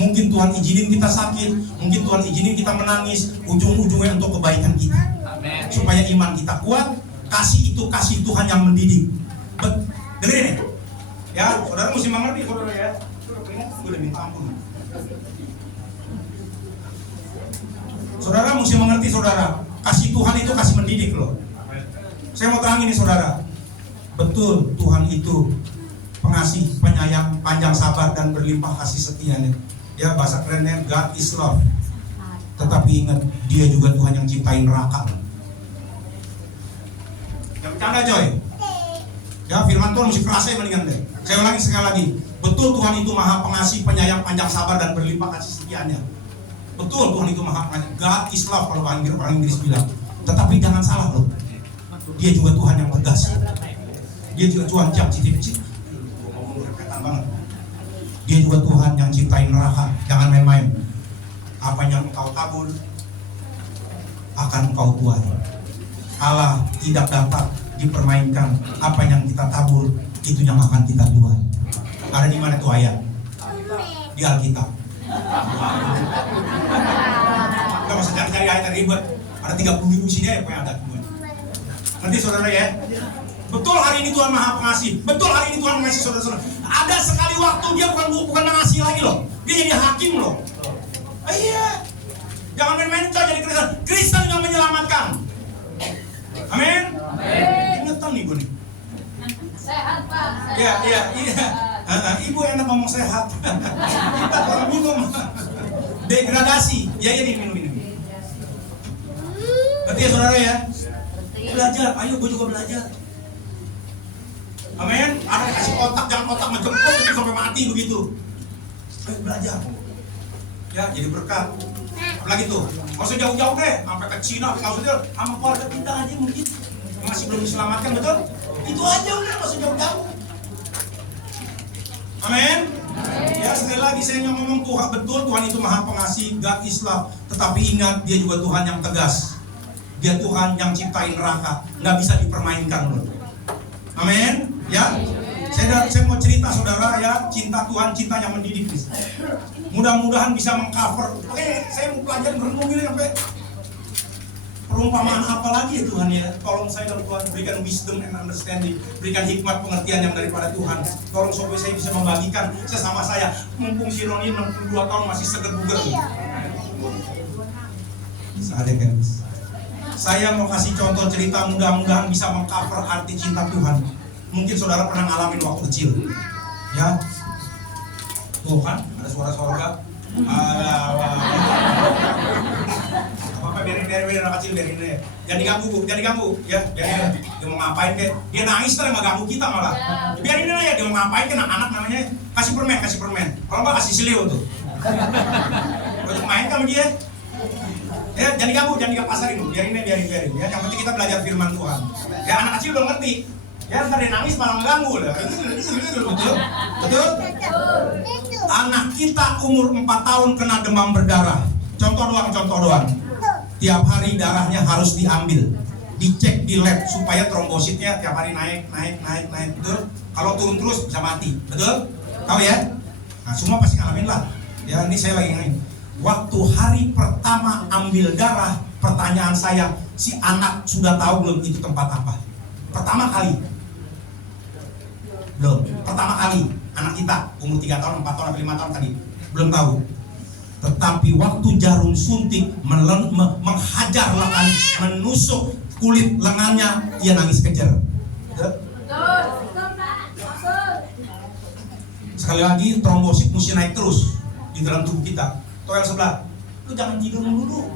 Mungkin Tuhan izinin kita sakit, mungkin Tuhan izinin kita menangis, ujung-ujungnya untuk kebaikan kita. Amen. Supaya iman kita kuat. Kasih itu kasih Tuhan yang mendidik. Dengerin ya. Ya, saudara mesti mengerti saudara ya. Gue udah minta ampun. Saudara mesti mengerti saudara. Kasih Tuhan itu kasih mendidik loh. Saya mau terangin nih saudara. Betul Tuhan itu pengasih, penyayang, panjang sabar dan berlimpah kasih setianya. Ya bahasa kerennya God is love. Tetapi ingat dia juga Tuhan yang ciptain neraka. Yang bercanda coy. Ya firman Tuhan mesti kerasa mendingan deh. Saya ulangi sekali lagi. Betul Tuhan itu maha pengasih, penyayang, panjang sabar dan berlimpah kasih setianya. Betul Tuhan itu maha pengasih. God is love kalau orang Inggris bilang. Tetapi jangan salah loh. Dia juga Tuhan yang tegas. Dia juga Tuhan yang ciptain. Ngomong berkaitan banget. Dia juga Tuhan yang ciptain neraka. Jangan main-main. Apa yang kau tabur akan kau tuai. Allah tidak dapat dipermainkan. Apa yang kita tabur itu yang akan kita tuai. Ada di mana tuh ayat? Di Alkitab. Gak usah cari ayat yang ribet. Ada 30.000 sini ya, yang ada. Nanti saudara ya. Betul hari ini Tuhan maha pengasih. Betul hari ini Tuhan mengasihi saudara-saudara. Ada sekali waktu dia bukan mengasihi lagi loh. Dia jadi hakim loh. Iya. Jangan main-main coy jadi Kristen. Kristen yang menyelamatkan. Amin. Ingetan nih gue nih. Sehat Pak. Iya. Ibu enak ngomong sehat. Kita orang minum. Degradasi. Ya ini minum. Berarti ya saudara ya. Belajar. Ayo gue juga belajar. Amin. Ada kasih otak, jangan otak ngejemput sampai mati begitu. Ayo belajar. Ya jadi berkat. Apalagi tuh, nggak usah jauh-jauh deh, sampai ke Cina, nggak usah sama keluarga kita aja mungkin masih belum diselamatkan, betul? Itu aja udah, nggak usah jauh-jauh. Amin. Ya sekali lagi saya ngomong Tuhan betul, Tuhan itu maha pengasih, God is love. Tetapi ingat dia juga Tuhan yang tegas. Dia Tuhan yang ciptain neraka, nggak bisa dipermainkan loh. Amin. Ya. Saya mau cerita saudara ya, cinta Tuhan, cinta yang mendidik. Mudah-mudahan bisa mengcover. Oke, saya mau pelajaran merenung ini sampai perumpamaan apa lagi ya Tuhan ya. Tolong saya dan Tuhan berikan wisdom and understanding, berikan hikmat pengertian yang daripada Tuhan. Tolong supaya saya bisa membagikan sesama saya. Mumpung si Roni 62 tahun masih seger buger. Saatnya guys. Saya mau kasih contoh cerita, mudah-mudahan bisa mengcover arti cinta Tuhan. Mungkin saudara pernah ngalamin waktu kecil, ya. Tuh kan, ada suara sorga. Apa biarin anak kecil biarin deh. Jangan diganggu bu, jangan diganggu, ya. Biarin. Dia mau ngapain deh? Dia nangis terus nggak ganggu kita malah. Biarin aja ya, dia mau ngapain kan anak namanya. Kasih permen. Kalau nggak kasih seliu tuh. Untuk main sama dia. Ya, jangan diganggu pasarin dulu, biarin. Ya, yang penting kita belajar firman Tuhan. Ya, anak kecil belum ngerti. Ya, ntar dia nangis malah mengganggu. Betul? Anak kita umur 4 tahun kena demam berdarah. Contoh doang. Tiap hari darahnya harus diambil, dicek di lab supaya trombositnya tiap hari naik. Betul? Kalau turun terus bisa mati. Betul? Tahu ya? Nah, semua pasti ngalamin lah. Ya, ini saya lagi ngain. Waktu hari pertama ambil darah, pertanyaan saya, si anak sudah tahu belum itu tempat apa? Pertama kali. Belum. Pertama kali anak kita umur 3 tahun, 4 tahun, 5 tahun tadi belum tahu. Tetapi waktu jarum suntik menghajar lengan, menusuk kulit lengannya, dia nangis kejer. Sekali lagi trombosit mesti naik terus di dalam tubuh kita. Toel sebelah, lu jangan tidur dulu.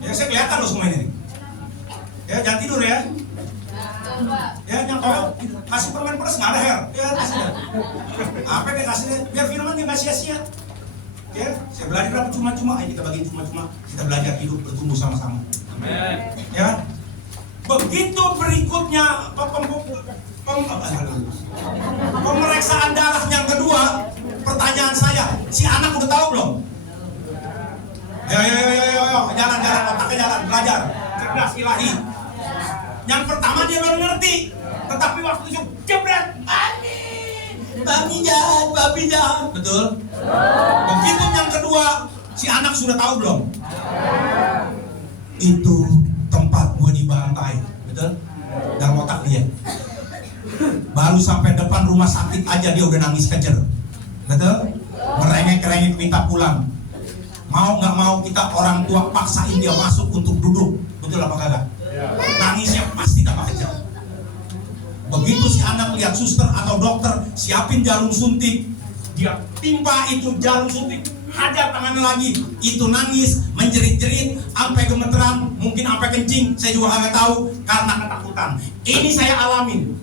Ya saya kelihatan lo semua ini. Ya jangan tidur ya. Ya jangan toel, kasih permen pedas nggak ada Her. Ya kasih ya. Apa yang kasihnya? Biar firman dia nggak sia-sia. Ya, saya belajar berapa cuma-cuma. Ayo kita bagi cuma-cuma. Kita belajar hidup bertumbuh sama-sama. Amin. Ya. Begitu berikutnya pemeriksaan darah yang kedua. Pertanyaan saya, si anak udah tahu belum? Ayo, jalan, otaknya jalan, belajar, cerdas ilahi. Yang pertama dia baru ngerti, tetapi waktu itu jebret, babi jahat, betul? Begitu yang kedua, si anak sudah tahu belum? Itu tempat gua dibantai, betul? Dalam otak dia. Baru sampai depan rumah sakit aja dia udah nangis kejer. Betul? Merengek-rengek minta pulang. Mau nggak mau kita orang tua paksain dia masuk untuk duduk. Betul apa kagak? Nangisnya pasti tambah kejar. Begitu si anak lihat suster atau dokter siapin jarum suntik, dia timpa itu jarum suntik, hajar tangannya lagi, itu nangis, menjerit-jerit, sampai gemeteran, mungkin sampai kencing, saya juga nggak tahu karena ketakutan. Ini saya alamin.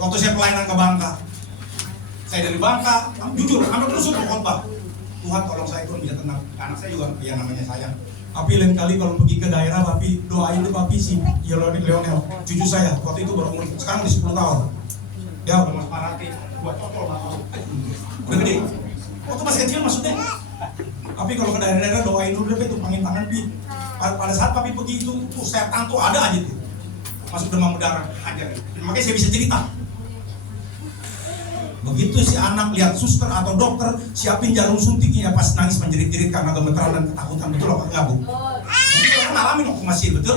Waktu saya pelayanan ke Bangka. Saya dari Bangka, jujur, sampai terus untuk khotbah. Tuhan tolong saya Tuhan bisa tenang. Anak saya juga yang namanya sayang. Tapi lain kali kalau pergi ke daerah, Papi doain tuh Papi si Lionel, cucu saya. Waktu itu baru umur, sekarang di 10 tahun. Ya udah mas Parati, buat cocol banget. Udah gede. Waktu masih kecil maksudnya. Tapi kalau ke daerah-daerah doain dulu deh, tumpangin tangan Pi. Pada saat Papi pergi itu, tuh setan tuh ada aja tuh. Masuk demam berdarah aja. Makanya saya bisa cerita. Begitu si anak lihat suster atau dokter siapin jarum suntiknya, pas nangis menjerit-jerit karena gemeteran dan ketakutan. Betul apa enggak Bu? Jadi orang ngalamin waktu masih, betul?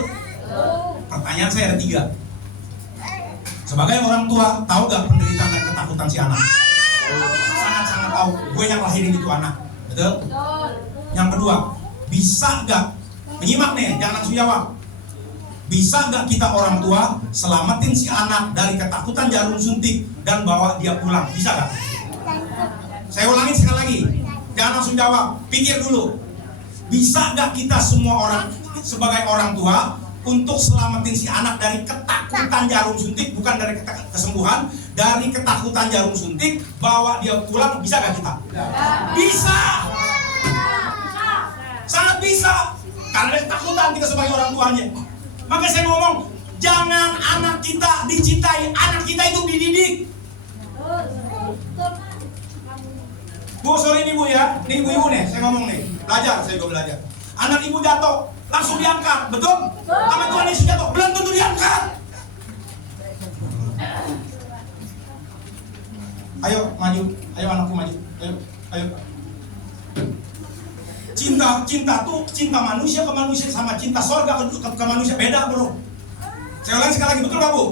Pertanyaan saya ada 3. Sebagai orang tua, tahu gak penderitaan dan ketakutan si anak? Sangat-sangat tahu. Gue yang lahirin itu anak, betul? Yang kedua, bisa gak? Menyimak nih, jangan langsung jawab. Bisa nggak kita orang tua selamatin si anak dari ketakutan jarum suntik dan bawa dia pulang? Bisa nggak? Saya ulangin sekali lagi. Jangan langsung jawab. Pikir dulu. Bisa nggak kita semua orang sebagai orang tua untuk selamatin si anak dari ketakutan jarum suntik, bukan dari kesembuhan, dari ketakutan jarum suntik, bawa dia pulang? Bisa nggak kita? Bisa. Sangat bisa. Karena dari ketakutan kita sebagai orang tuanya. Maka saya ngomong, jangan anak kita dicintai, anak kita itu dididik. Bu, sorry nih Bu ya, ini ibu-ibu nih, saya ngomong nih, belajar, saya juga belajar. Anak ibu jatuh, langsung diangkat, betul? Sama Tuhan Yesus jatuh, belum tentu diangkat. Ayo maju, ayo anakku maju, ayo. Cinta tuh cinta manusia ke manusia sama cinta sorga ke manusia beda bro. Saya ulangi sekali lagi, betul gak Bu?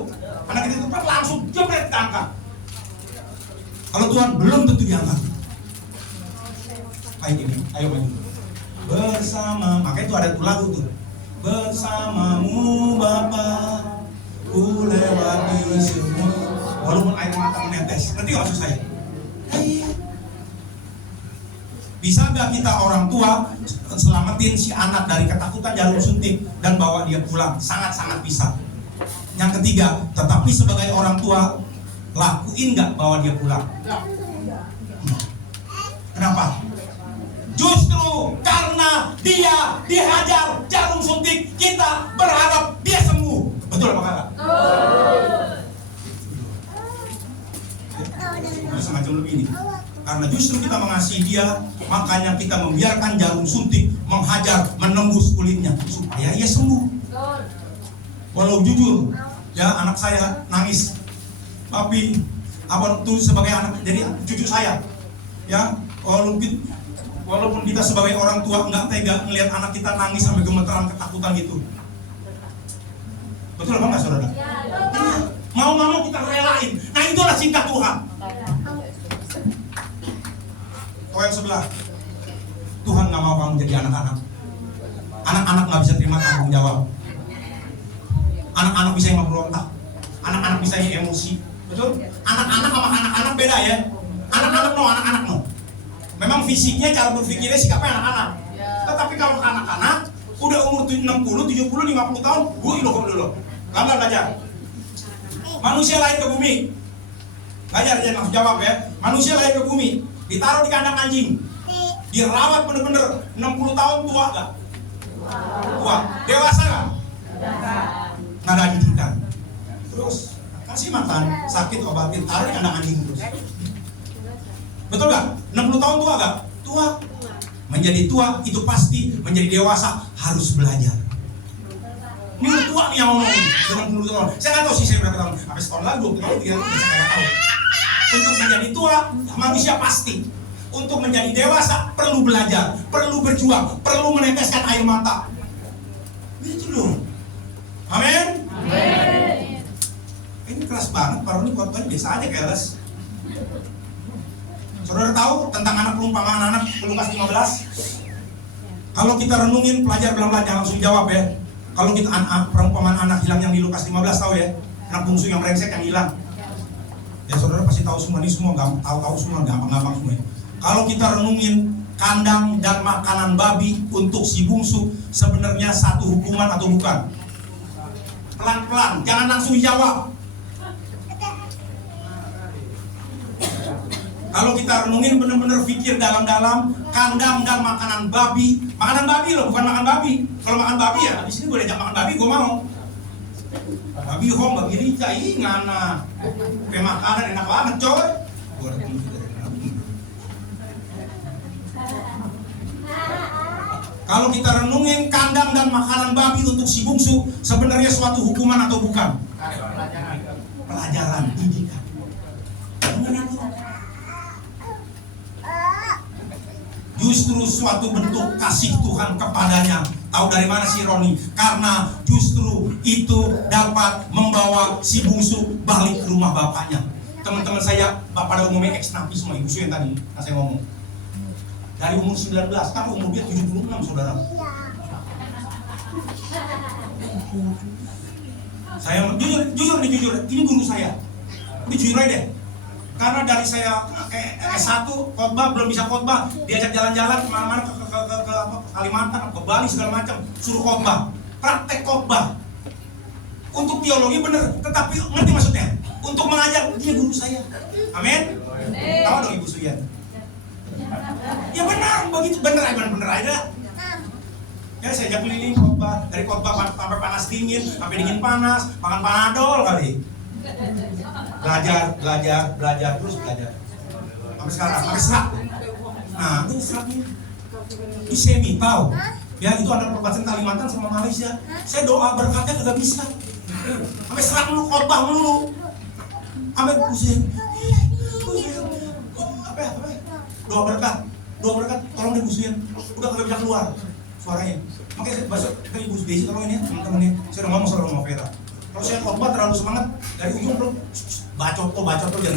Anak kita itu langsung jebret diangkat. Kalau Tuhan belum tentu diangkat. Kayak gini, ayo maju. Bersama, makanya itu ada lagu tuh. Bersamamu Bapa, ku lewati semua. Walaupun air mata menetes, ngerti gak maksud saya? Bisa gak kita orang tua selamatin si anak dari ketakutan jarum suntik dan bawa dia pulang? Sangat-sangat bisa. Yang ketiga, tetapi sebagai orang tua lakuin gak bawa dia pulang? Kenapa? Justru karena dia dihajar jarum suntik, kita berharap dia sembuh. Betul apa kagak? Semacam lebih ini. Karena justru kita mengasihi dia, makanya kita membiarkan jarum suntik menghajar, menembus kulitnya supaya ia sembuh. Walau jujur, ya anak saya nangis, tapi abang itu sebagai anak, jadi cucu saya, ya walaupun kita sebagai orang tua nggak tega ngelihat anak kita nangis sampai gemeteran ketakutan gitu. Betul apa nggak saudara? Mau nggak mau kita relain. Nah itulah cinta Tuhan. Yang sebelah, Tuhan nggak mau kamu jadi anak-anak. Anak-anak nggak bisa terima tanggung jawab. Anak-anak bisa yang memberontak. Anak-anak bisa yang emosi. Betul? Anak-anak sama anak-anak beda ya. Anak-anak no. Memang fisiknya, cara berpikirnya sikapnya anak-anak. Tetapi kalau anak-anak udah umur 60, 70, 50 tahun, dulu. Gambar belajar. Manusia lahir ke bumi. Belajar jangan langsung jawab ya. Manusia lahir ke bumi, ditaruh di kandang anjing, dirawat bener-bener 60 tahun, tua gak? Tua. Dewasa gak? Nggak ada didikan. Terus kasih makan, sakit obatin, taruh di kandang anjing terus. Betul gak? 60 tahun tua gak? Tua. Menjadi tua itu pasti, menjadi dewasa harus belajar. Ini udah tua nih yang ngomong 60 tahun. Saya nggak tahu sih saya berapa tahun. Sampai setahun lagi, 20 tahun, 3 tahun, saya nggak tahu. Untuk menjadi tua, manusia pasti. Untuk menjadi dewasa, perlu belajar, perlu berjuang, perlu meneteskan air mata. Itu loh. Amin. Ini keras banget, baru ini khotbahnya biasa aja keles. Saudara tahu tentang anak perumpamaan anak Lukas 15? Kalau kita renungin, pelajar pelan-pelan jangan langsung jawab ya. Kalau kita perumpamaan anak hilang yang di Lukas 15 tahu ya, anak bungsu yang brengsek yang hilang. Ya saudara pasti tahu semua, ini semua tahu semua, gampang-gampang semua. Kalau kita renungin, kandang dan makanan babi untuk si bungsu sebenarnya satu hukuman atau bukan? Pelan-pelan, jangan langsung dijawab. Kalau kita renungin benar-benar pikir dalam-dalam, kandang dan makanan babi loh, bukan makan babi. Kalau makan babi ya, di sini gue diajak makan babi, gue mau. Babi hong, babi rica, ngana. Kayak makanan enak banget coy. Kalau kita renungin kandang dan makanan babi untuk si bungsu sebenarnya suatu hukuman atau bukan? Pelajaran, didikan. Justru suatu bentuk kasih Tuhan kepadanya. Tahu dari mana si Roni? Karena justru itu dapat membawa si bungsu balik ke rumah bapaknya. Teman-teman saya, pada umumnya ex-napi semua, ibu yang tadi saya ngomong. Dari umur 19, kan umur dia 76 saudara. Saya jujur, ini guru saya. Ini jujur aja deh. Karena dari saya S1 khotbah belum bisa khotbah, diajak jalan-jalan kemana-mana ke Kalimantan, ke Bali segala macam, suruh khotbah, praktek khotbah. Untuk teologi bener, tetapi ngerti maksudnya? Untuk mengajar, dia guru saya. Amin. Tahu dong Ibu Suyan? Ya benar, begitu bener aja. Ya saya ajak keliling khotbah, dari khotbah sampai panas dingin, sampai dingin panas, makan panadol kali. Belajar, terus belajar. Sampai sekarang, sampai serak. Nah, itu seraknya. Di semi, tahu? Ya, itu ada perbatasan Kalimantan sama Malaysia. Saya doa berkatnya kagak bisa. Sampai serak mulu, khotbah mulu. Sampai pusing. doa berkat, tolong dibusuin, udah kagak bisa keluar suaranya. Makanya saya masuk ke Ibu Desi, tolong ini ya teman-teman ya, saya udah ngomong sama Mama Vera. Kalau saya khotbah terlalu semangat, dari ujung tuh bacot tuh jangan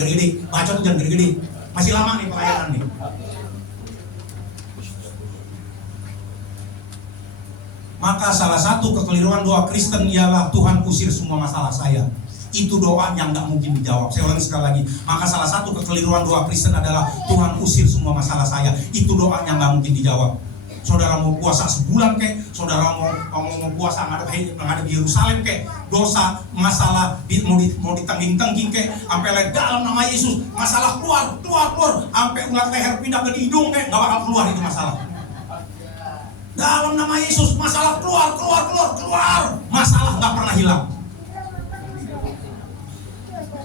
gede-gede, masih lama nih pelayanan nih. Maka salah satu kekeliruan doa Kristen ialah Tuhan usir semua masalah saya. Itu doa yang nggak mungkin dijawab. Saya ulangi sekali lagi. Maka salah satu kekeliruan doa Kristen adalah Tuhan usir semua masalah saya. Itu doa yang nggak mungkin dijawab. Saudara mau puasa sebulan kek, saudara mau puasa menghadapi Yerusalem kek, dosa, masalah mau ditengking-tengking kek, sampai leher dalam nama Yesus, masalah keluar, sampai ulat leher pindah ke hidung kek, nggak bakal keluar itu masalah. Dalam nama Yesus, masalah keluar, masalah nggak pernah hilang.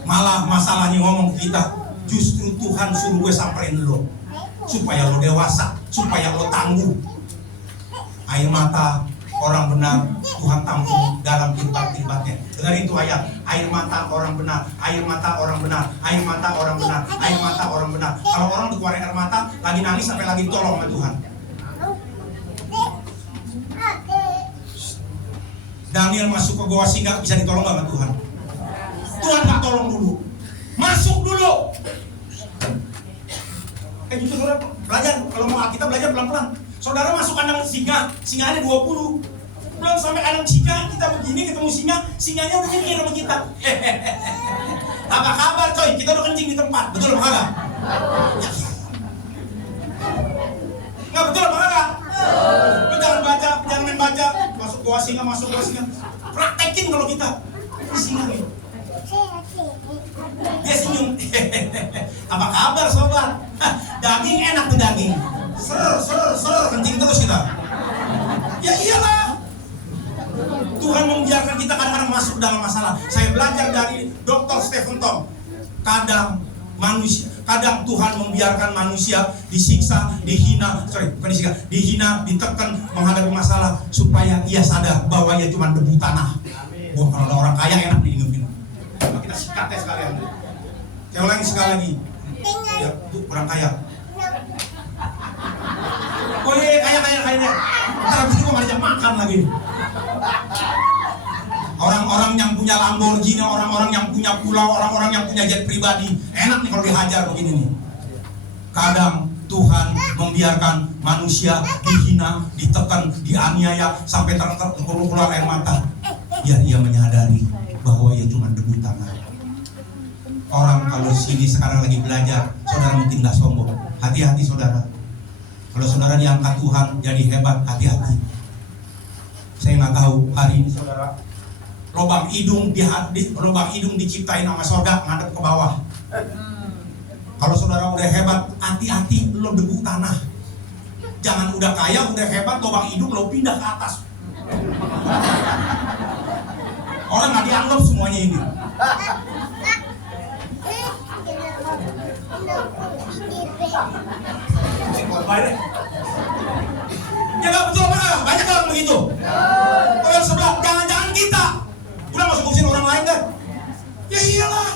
Malah masalahnya ngomong ke kita, justru Tuhan suruh gue samperin lo, supaya lo dewasa, supaya lo tangguh. Air mata orang benar Tuhan tampung dalam kirbat-kirbatnya. Dengar itu ayat, air mata orang benar, air mata orang benar, air mata orang benar, air mata orang benar. Kalau orang dikeluarin air mata, lagi nangis sampai lagi ditolong sama Tuhan. Daniel masuk ke goa singa, bisa ditolong gak sama Tuhan? Tuhan gak tolong dulu, masuk dulu. Justru saudara belajar, kalau mau Alkitab belajar pelan-pelan. Saudara masuk kandang singa, singanya 20. Belum sampai kandang singa, kita begini ketemu singa, singanya udah nyengir sama kita. Apa kabar coy, kita udah kencing di tempat, betul apa enggak? Enggak betul apa enggak? Lu jangan main baca, masuk goa singa. Praktekin kalau kita di singa nih. Dia senyum. Apa kabar sobat? Daging enak tuh daging. Ser, kencing terus kita. Ya iyalah. Tuhan membiarkan kita kadang-kadang masuk dalam masalah. Saya belajar dari Dr. Stephen Tom. Kadang Tuhan membiarkan manusia disiksa, dihina, ditekan menghadapi masalah supaya ia sadar bahwa ia cuma debu tanah. Wah, kalau ada orang kaya enak diingetin. Kita sikat ya sekalian. Saya ulangi sekali lagi. Ya, itu orang kaya. Oh iya, kaya. Ntar abis itu gue ngajak makan lagi. Orang-orang yang punya Lamborghini, orang-orang yang punya pulau, orang-orang yang punya jet pribadi, enak nih kalau dihajar begini nih. Kadang Tuhan membiarkan manusia dihina, ditekan, dianiaya sampai keluar air mata. Biar ia menyadari bahwa ia cuma debu tanah. Orang kalau sini sekarang lagi belajar, saudara mungkin gak sombong. Hati-hati saudara. Kalau saudara diangkat Tuhan jadi hebat, hati-hati. Saya nggak tahu hari ini saudara. Lubang hidung diciptain sama surga ngadep ke bawah. Kalau saudara udah hebat, hati-hati lo debu tanah. Jangan udah kaya, udah hebat, lubang hidung lo pindah ke atas. Orang nggak dianggap semuanya ini. Ya nggak betul apa? Banyak orang begitu. Orang sebelah, jangan-jangan kita udah masuk ngurusin orang lain kan? Ya iyalah.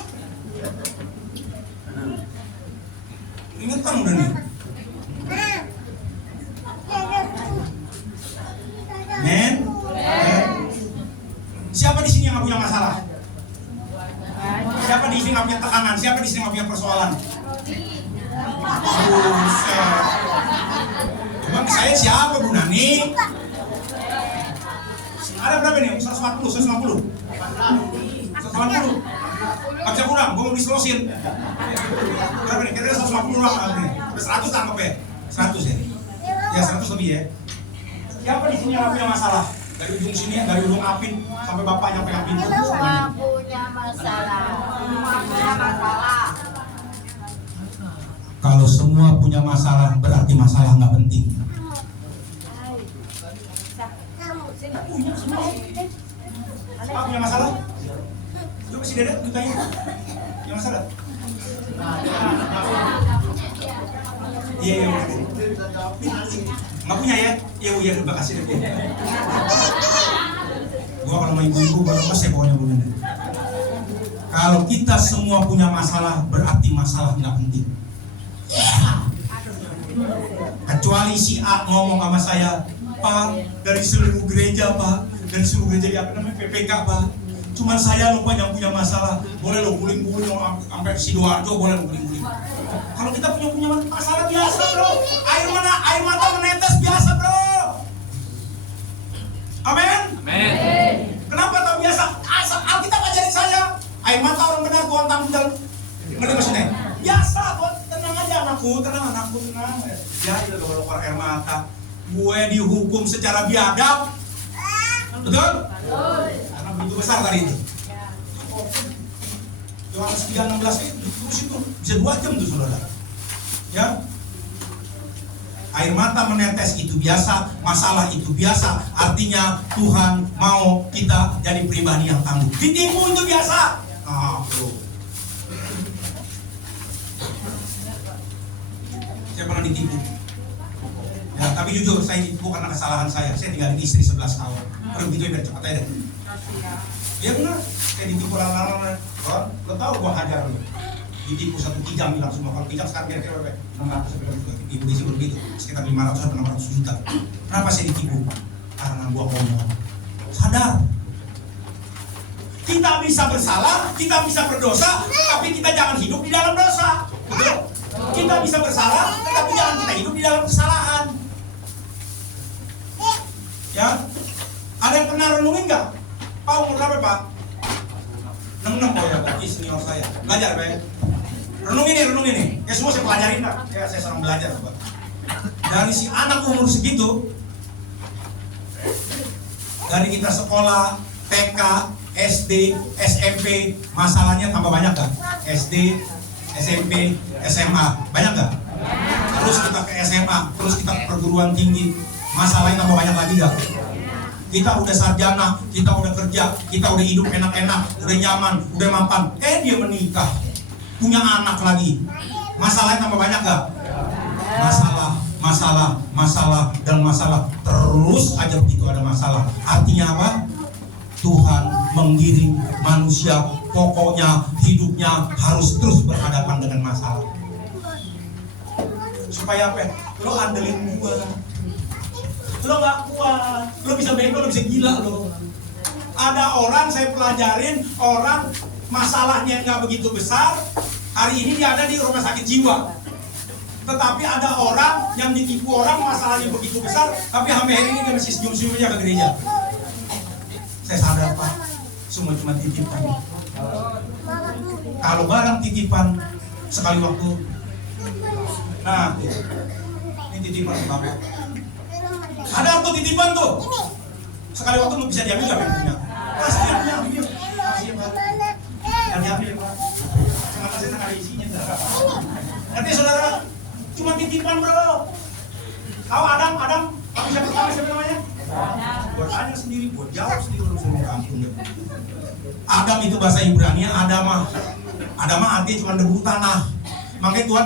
Ingetan udah nih. Men. Siapa di sini yang nggak punya masalah? Siapa di sini nggak punya tekanan? Siapa di sini nggak punya persoalan? Buset. Emang saya siapa Bu Nani? Ada berapa nih? 140. 180. Gak bisa kurang, gue mau dislosin. Berapa nih? Kira-kira 150 orang nih. 100 tangkap ya? 100 ya? Ya 100 lebih ya. Siapa di sini yang gak punya masalah? Dari ujung sini, dari ujung Apin sampai bapaknya pegang pintu. Semua punya masalah. Kalau semua punya masalah, berarti masalah nggak penting. Apa punya masalah? Coba si Dedek ditanya. Punya masalah? Iya. Nggak punya ya? Iya, terima kasih deh. Gua kalau sama ibu-ibu, kalau mas saya pokoknya boleh. Kalau kita semua punya masalah, berarti masalah nggak penting. Kecuali si A ngomong sama saya, Pak, dari seluruh gereja Pak, dari seluruh gereja apa namanya PPK Pak, cuman saya lupa yang punya masalah. Boleh lo guling-guling sampai Sidoarjo, boleh lo guling-guling. Kalau kita punya masalah biasa bro, air mata menetes biasa bro. Amin. Amin. Kenapa tak biasa? Alkitab ajarin saya, air mata orang benar Tuhan tanggung jawab. Ngerti maksudnya? Biasa Tuhan, tenang aja anakku, tenang. Ya kalau keluar air mata, gue dihukum secara biadab. Betul? Karena begitu besar tadi itu. Yohanes 3:16 itu bisa 2 jam tuh saudara. Ya, air mata menetes itu biasa, masalah itu biasa. Artinya Tuhan mau kita jadi pribadi yang tangguh. Ditipu itu biasa. Bro. Saya pernah ditipu. Ya, tapi jujur saya ditipu karena kesalahan saya. Saya tinggalin istri 11 tahun. Baru begitu ya biar cepat aja deh. Ya benar, saya ditipu lama-lama. Lo tau gua hajar lo. Ditipu 1 kijang bilang semua. Kalau kijang sekarang kira-kira berapa? 600 sampai ibu di sini begitu. Sekitar 500 sampai 600 juta. Kenapa saya ditipu? Karena gua ngomong. Sadar. Kita bisa bersalah, kita bisa berdosa, tapi kita jangan hidup di dalam dosa. Betul? Kita bisa bersalah, tapi jangan kita hidup di dalam kesalahan. Ya? Ada yang pernah renungin nggak? Pak umur berapa Pak? 66 ya, Pak senior saya. Belajar Pak. Renungin nih. Ya semua saya pelajarin Pak. Ya saya senang belajar Pak. Dari si anak umur segitu, dari kita sekolah, TK, SD, SMP, masalahnya tambah banyak kan? SD, SMP, SMA, banyak gak? Terus kita ke SMA, terus kita ke perguruan tinggi, masalahnya tambah banyak lagi gak? Kita udah sarjana, kita udah kerja, kita udah hidup enak-enak, udah nyaman, udah mapan. Dia menikah, punya anak lagi. Masalahnya tambah banyak gak? Masalah, dan masalah. Terus aja begitu ada masalah. Artinya apa? Tuhan menggiring manusia, pokoknya hidupnya harus terus berhadapan dengan masalah. Supaya apa? Lo andelin gua. Lo gak kuat, lo bisa bego, lo bisa gila lo. Ada orang saya pelajarin, orang masalahnya nggak begitu besar. Hari ini dia ada di rumah sakit jiwa. Tetapi ada orang yang ditipu orang masalahnya begitu besar, tapi sampai hari ini dia masih senyum-senyumnya ke gereja. Saya sadar Pak, semua cuma titipan. Kalau barang titipan sekali waktu, nah ini titipan Bapak. Ada tuh titipan tuh. Sekali waktu lu bisa diambil gak punya? Pasti diambil. Kasih Pak. Dan diambil Pak. Cuma kasih ada isinya. Nanti saudara, cuma titipan bro. Tahu Adam? Kamu siapa pertama siapa namanya? Buat tanya sendiri, buat jawab sendiri lu semua kampung. Adam itu bahasa Ibrani Adamah. Adamah artinya cuma debu tanah. Makanya Tuhan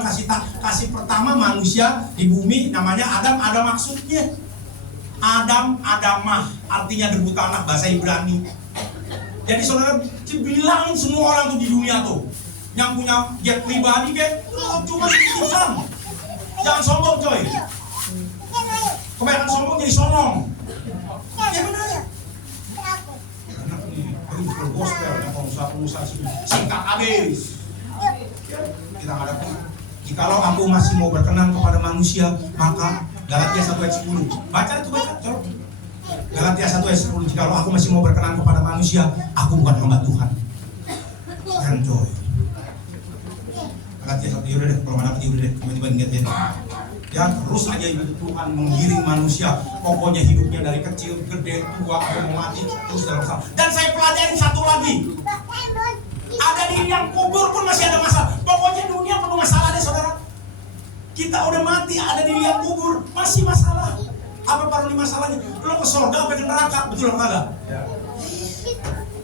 kasih pertama manusia di bumi namanya Adam. Ada maksudnya. Adamah artinya debu tanah bahasa Ibrani. Jadi saudara bilangin semua orang tuh di dunia tuh yang punya jet pribadi kayak cuma titipan. Jangan sombong coy. Kebanyakan sombong jadi sombong. Ya benar ya. Anak nih, kalau gospel yang pengusaha sini singkat habis. Kita hadapi. Jikalau aku masih mau berkenan kepada manusia, maka Galatia 1 ayat 10. Baca itu coba. Galatia 1 ayat 10. Jikalau aku masih mau berkenan kepada manusia, aku bukan hamba Tuhan. Kan coy. Galatia 1 yaudah deh, kalau mana yaudah deh, tiba-tiba ingetin. Ya terus aja ibadah Tuhan menggiring manusia. Pokoknya hidupnya dari kecil, gede, tua, mau mati, terus dalam masalah. Dan saya pelajarin satu lagi. Ada di yang kubur pun masih ada masalah. Pokoknya dunia penuh masalah deh saudara. Kita udah mati, ada di liang kubur, masih masalah. Apa baru nih masalahnya? Lo ke surga apa ke neraka? Betul apa enggak?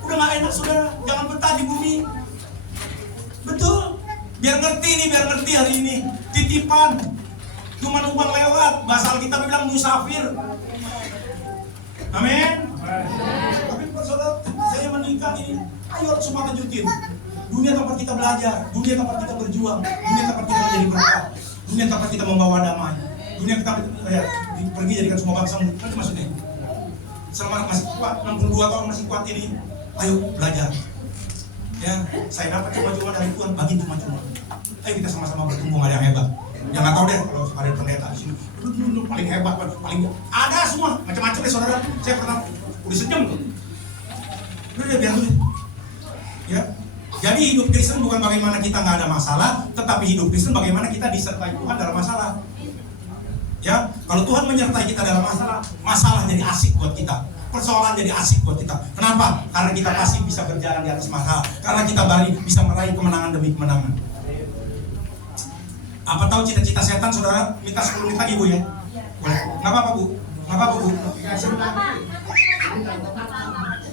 Udah gak enak saudara, jangan betah di bumi. Betul. Biar ngerti hari ini. Titipan. Cuma numpang lewat. Bahasa Alkitab bilang musafir. Amin. Tapi saudara, saya menikah ini. Ayo semua kejutin. Dunia tempat kita belajar, dunia tempat kita berjuang, dunia tempat kita menjadi berkat. Dunia tempat kita membawa damai. Dunia kita pergi jadikan semua bangsa murid. Itu maksudnya. Selama masih kuat, 62 tahun masih kuat ini, ayo belajar. Ya, saya dapat cuma-cuma dari Tuhan, bagi cuma-cuma. Ayo kita sama-sama bertumbuh, ada yang hebat. Yang nggak tahu deh kalau ada pendeta di sini, lu paling hebat, paling ada semua macam-macam deh saudara. Saya pernah udah sejam tuh. Udah biar dulu. Ya, jadi hidup Kristen bukan bagaimana kita nggak ada masalah, tetapi hidup Kristen bagaimana kita disertai Tuhan dalam masalah. Ya, kalau Tuhan menyertai kita dalam masalah, masalah jadi asik buat kita. Persoalan jadi asik buat kita. Kenapa? Karena kita pasti bisa berjalan di atas masalah. Karena kita bisa meraih kemenangan demi kemenangan. Apa tahu cita-cita setan, saudara? Minta 10 menit lagi, Bu ya? Boleh? Nggak apa-apa, Bu? Nggak apa-apa, Bu?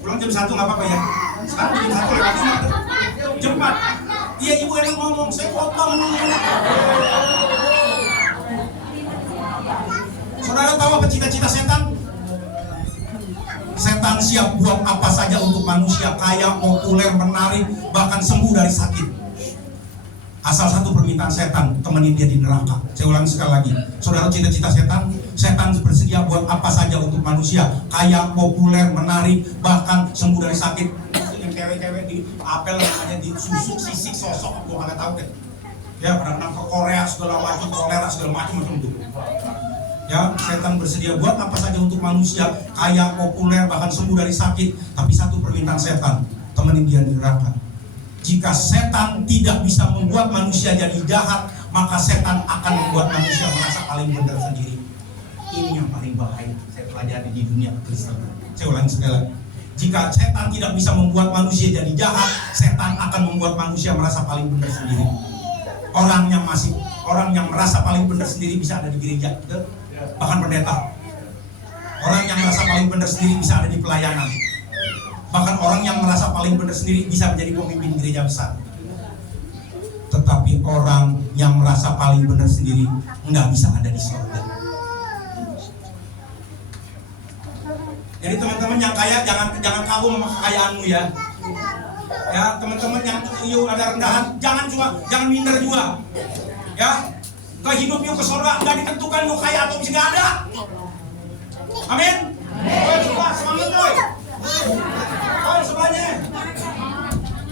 Pulang jam 1 nggak apa-apa ya? Sekarang jam 1 lewat 5. Jam 4. Iya, Ibu enak ngomong. Saya potong. Saudara tahu apa cita-cita setan? Setan siap buat apa saja untuk manusia, kaya, populer, menarik, bahkan sembuh dari sakit. Asal satu permintaan setan, temenin dia di neraka. Saya ulangi sekali lagi. Saudara, cita-cita setan, setan bersedia buat apa saja untuk manusia, kaya, populer, menarik, bahkan sembuh dari sakit. Yang cewek-cewek di apel namanya disusuk, sisik, sosok, gua nggak tahu deh. Ya, pernah ke Korea segala macam, kolera segala macam itu. Ya, setan bersedia buat apa saja untuk manusia, kaya, populer, bahkan sembuh dari sakit. Tapi satu permintaan setan, temenin dia di neraka. Jika setan tidak bisa membuat manusia jadi jahat, maka setan akan membuat manusia merasa paling benar sendiri. Ini yang paling bahaya saya pelajari di dunia Kristen. Saya ulangi sekali lagi. Jika setan tidak bisa membuat manusia jadi jahat, setan akan membuat manusia merasa paling benar sendiri. Orang yang merasa paling benar sendiri bisa ada di gereja, bahkan pendeta. Orang yang merasa paling benar sendiri bisa ada di pelayanan. Bahkan orang yang merasa paling benar sendiri bisa menjadi pemimpin gereja besar. Tetapi orang yang merasa paling benar sendiri nggak bisa ada di surga. Jadi teman-teman yang kaya jangan kagum sama kekayaanmu ya. Ya, teman-teman yang ada rendahan jangan minder juga. Ya, ke hidup yuk ke surga nggak ditentukan lu kaya atau miskin, nggak ada. Amin. Amin. Coba semangat boy. Oh, sebelahnya.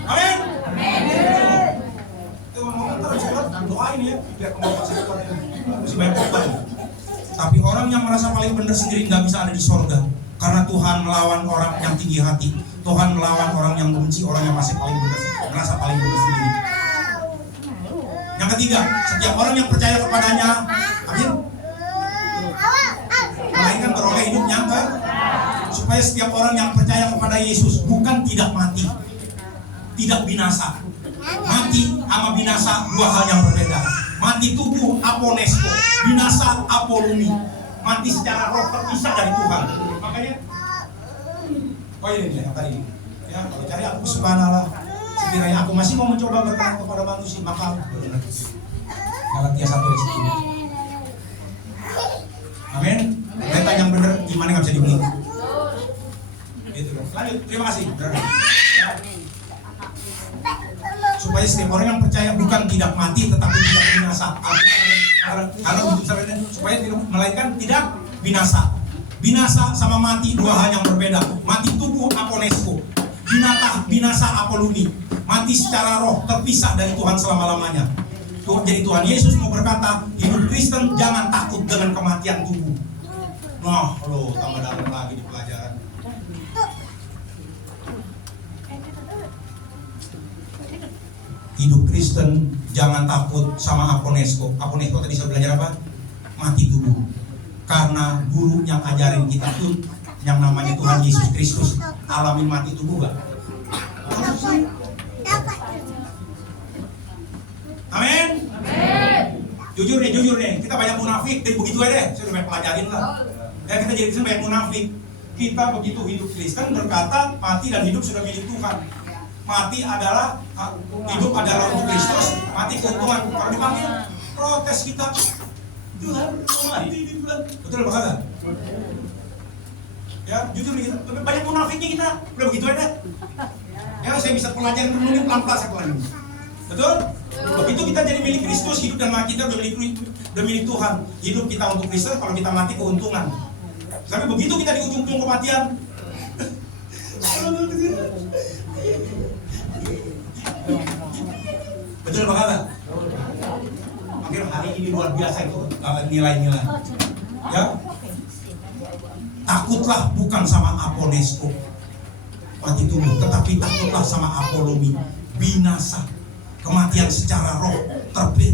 Amin. Amin. Itu mau terus doain ya biar kemohon masih banyak korban. Tapi orang yang merasa paling benar sendiri nggak bisa ada di surga. Karena Tuhan melawan orang yang tinggi hati. Tuhan melawan orang yang membenci orang yang masih paling benar, merasa paling benar sendiri. Yang ketiga, setiap orang yang percaya kepadanya, amin, melainkan beroleh hidup yang supaya setiap orang yang percaya kepada Yesus bukan tidak mati, tidak binasa. Mati sama binasa dua hal yang berbeda. Mati tubuh aponesko, binasa apolumi. Mati secara roh terpisah dari Tuhan. Makanya, oh ini yang tadi. Ya, kalau cari aku subhanallah. Sekiranya aku masih mau mencoba berkenan kepada manusia, maka Galatia 1 ayat 10. Amin. Kereta yang benar gimana nggak bisa dibeli. Itu. Lanjut. Terima kasih. Supaya setiap orang yang percaya bukan tidak mati tetapi tidak binasa. Karena supaya tidak, melainkan tidak binasa. Binasa sama mati dua hal yang berbeda. Mati tubuh aponesko, binasa apolumi. Mati secara roh terpisah dari Tuhan selama-lamanya. Jadi Tuhan Yesus mau berkata, hidup Kristen jangan takut dengan kematian tubuh. Nah, lo tambah dalam lagi di pelajaran. Hidup Kristen jangan takut sama aponesko. Aponesko tadi saya belajar apa? Mati tubuh. Karena guru yang ajarin kita tuh yang namanya Tuhan Yesus Kristus alamin mati tubuh gak? Amin. Jujur nih, kita banyak munafik. Dan begitu aja deh, saya udah banyak pelajarin lah. Ya kita jadi Kristen banyak munafik. Kita begitu hidup Kristen berkata mati dan hidup sudah milik Tuhan. Mati adalah hidup adalah untuk Kristus, mati keuntungan. Kalau dipanggil protes kita, Tuhan mati di bulan. Betul apa kagak? Ya jujur kita, banyak munafiknya kita. Udah begitu aja. Ya saya bisa pelajarin pelan-pelan saya pelajarin. Betul? Begitu kita jadi milik Kristus, hidup dan mati kita udah milik Tuhan. Hidup kita untuk Kristus, kalau kita mati keuntungan. Tapi begitu kita di ujung kematian, betul Pak Kala? Makin hari ini luar biasa itu nilai-nilai. Ya, takutlah bukan sama aponesko mati tubuh, tetapi takutlah sama apolomi, binasa, kematian secara roh,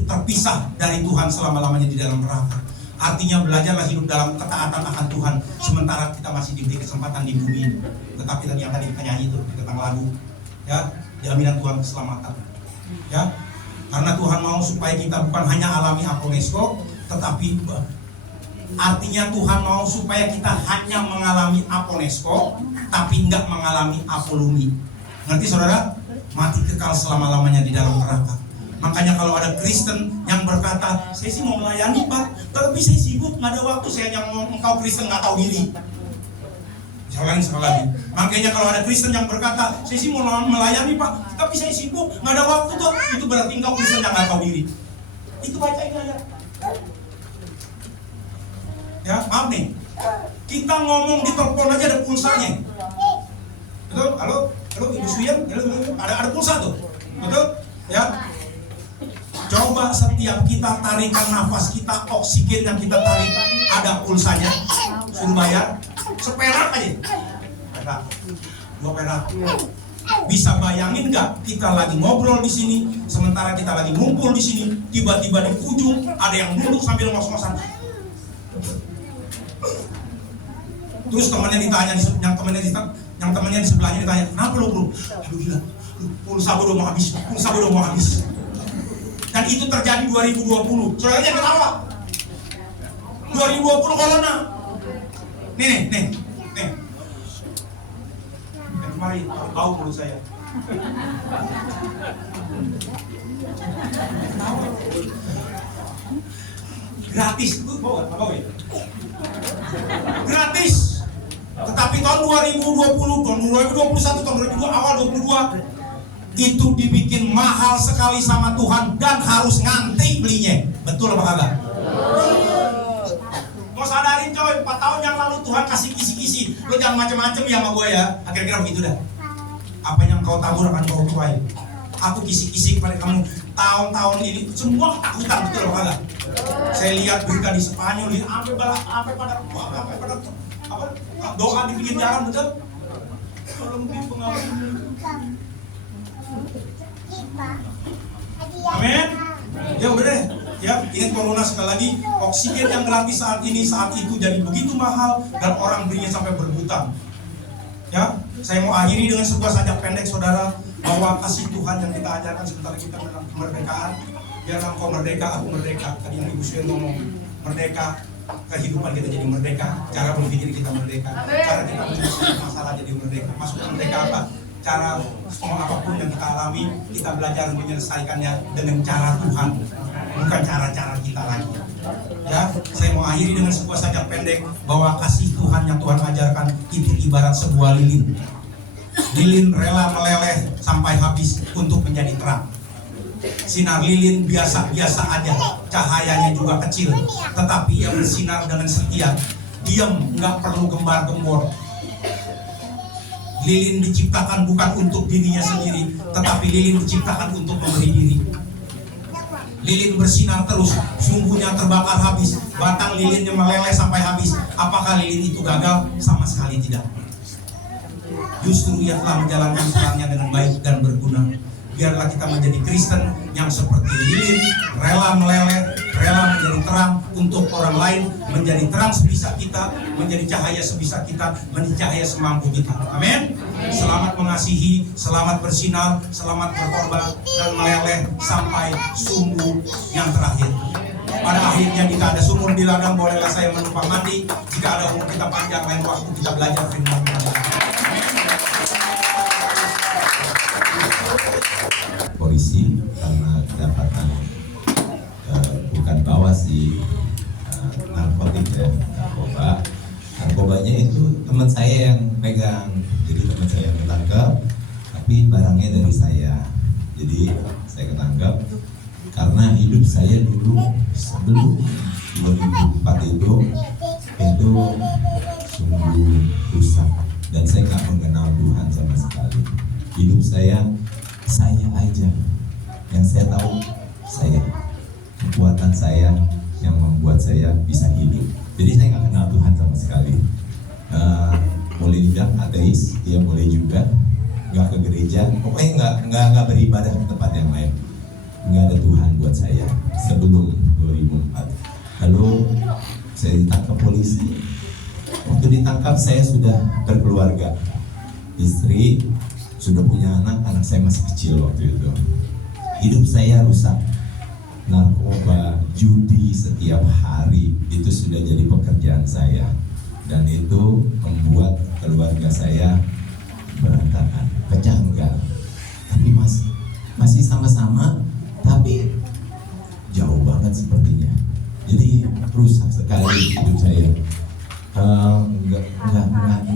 terpisah dari Tuhan selama-lamanya di dalam neraka. Artinya belajarlah hidup dalam ketaatan akan Tuhan sementara kita masih diberi kesempatan di bumi. Tetapi tadi yang tadi kita nyanyi itu tentang lagu, ya, jaminan Tuhan keselamatan. Ya, karena Tuhan mau supaya kita bukan hanya alami aponesko, tetapi artinya Tuhan mau supaya kita hanya mengalami aponesko, tapi enggak mengalami apolomi. Ngerti saudara? Mati kekal selama-lamanya di dalam neraka. Makanya kalau ada Kristen yang berkata, saya sih mau melayani Pak, tapi saya sibuk, nggak ada waktu, saya yang engkau Kristen nggak tahu diri. Sekali lagi. Makanya kalau ada Kristen yang berkata, saya sih mau melayani Pak, tapi saya sibuk, nggak ada waktu tuh, itu berarti engkau Kristen yang nggak tahu diri. Itu bacain aja. Ya, maaf nih, kita ngomong di telepon aja ada pulsanya. Betul? Halo Ibu Suyan, ada pulsa tuh, betul? Ya. Coba setiap kita tarikan nafas kita, oksigen yang kita tarik ada pulsanya, suruh bayar, seperak aja, perak, 2 perak. Bisa bayangin nggak? Kita lagi ngobrol di sini, sementara kita lagi ngumpul di sini, tiba-tiba di ujung ada yang duduk sambil ngos-ngosan. Terus temannya ditanya, yang temannya di sebelahnya ditanya, kenapa lo bro? Aduh gila, pulsa gue udah mau habis. Dan itu terjadi 2020. Saudaranya ketawa. 2020 corona. Nih. Yang kemarin bau mulut saya. Gratis itu bau ya? Gratis. Tetapi tahun 2020, tahun 2021, tahun 2022, awal 2022 itu dibikin mahal sekali sama Tuhan dan harus ngantri belinya. Betul apa kagak? Mau sadarin coy, 4 tahun yang lalu Tuhan kasih kisi-kisi. Lo jangan macem-macem ya sama gue ya. Akhirnya begitu dah. Apa yang kau tabur akan kau tuai. Aku kisi-kisi kepada kamu. Tahun-tahun ini semua ketakutan, betul apa kagak? Saya lihat berita di Spanyol, sampai pada doa di pinggir jalan, betul? Kalau mungkin pengalaman. Amin. Ya udah deh. Ya, ingat corona sekali lagi, oksigen yang gratis saat itu jadi begitu mahal dan orang belinya sampai berhutang. Ya, saya mau akhiri dengan sebuah sajak pendek saudara, bahwa kasih Tuhan yang kita ajarkan sebentar kita dalam kemerdekaan. Biarlah engkau merdeka, aku merdeka. Tadi yang Ibu Suyan ngomong, merdeka, kehidupan kita jadi merdeka, cara berpikir kita merdeka, cara kita menyelesaikan masalah jadi merdeka. Maksudnya merdeka apa? Cara semua apapun yang kita alami, kita belajar menyelesaikannya dengan cara Tuhan, bukan cara-cara kita lagi. Ya, saya mau akhiri dengan sebuah sajak pendek bahwa kasih Tuhan yang Tuhan ajarkan itu ibarat sebuah lilin. Lilin rela meleleh sampai habis untuk menjadi terang. Sinar lilin biasa-biasa aja, cahayanya juga kecil, tetapi ia bersinar dengan setia, diam, nggak perlu gembar-gembor. Lilin diciptakan bukan untuk dirinya sendiri, tetapi lilin diciptakan untuk memberi diri. Lilin bersinar terus, sumbunya terbakar habis, batang lilinnya meleleh sampai habis. Apakah lilin itu gagal? Sama sekali tidak. Justru ia telah menjalankan perannya dengan baik dan berguna. Biarlah kita menjadi Kristen yang seperti lilin, rela meleleh, rela menjadi terang untuk orang lain, menjadi terang sebisa kita, menjadi cahaya sebisa kita, menjadi cahaya semampu kita. Amin. Selamat mengasihi, selamat bersinar, selamat berkorban dan meleleh sampai sumbu yang terakhir. Pada akhirnya jika ada sumur di ladang, bolehlah saya menumpang mandi. Jika ada umur kita panjang, lain waktu kita belajar firman Tuhan. Polisi karena kedapatan bukan bawa si narkotik ya, narkobanya itu teman saya yang pegang, jadi teman saya yang ketangkap, tapi barangnya dari saya, jadi saya ketangkap, karena hidup saya dulu sebelum 2004 itu sungguh rusak dan saya nggak mengenal Tuhan sama sekali. Hidup saya aja yang saya tahu, kekuatan saya yang membuat saya bisa hidup. Jadi saya nggak kenal Tuhan sama sekali. Boleh dibilang ateis, ya boleh juga. Nggak ke gereja, pokoknya nggak beribadah ke tempat yang lain. Nggak ada Tuhan buat saya sebelum 2004. Lalu saya ditangkap polisi. Waktu ditangkap saya sudah berkeluarga, istri, sudah punya anak saya masih kecil waktu itu. Hidup saya rusak, narkoba, judi setiap hari itu sudah jadi pekerjaan saya, dan itu membuat keluarga saya berantakan, pecah enggak, tapi masih sama-sama, tapi jauh banget sepertinya. Jadi rusak sekali hidup saya.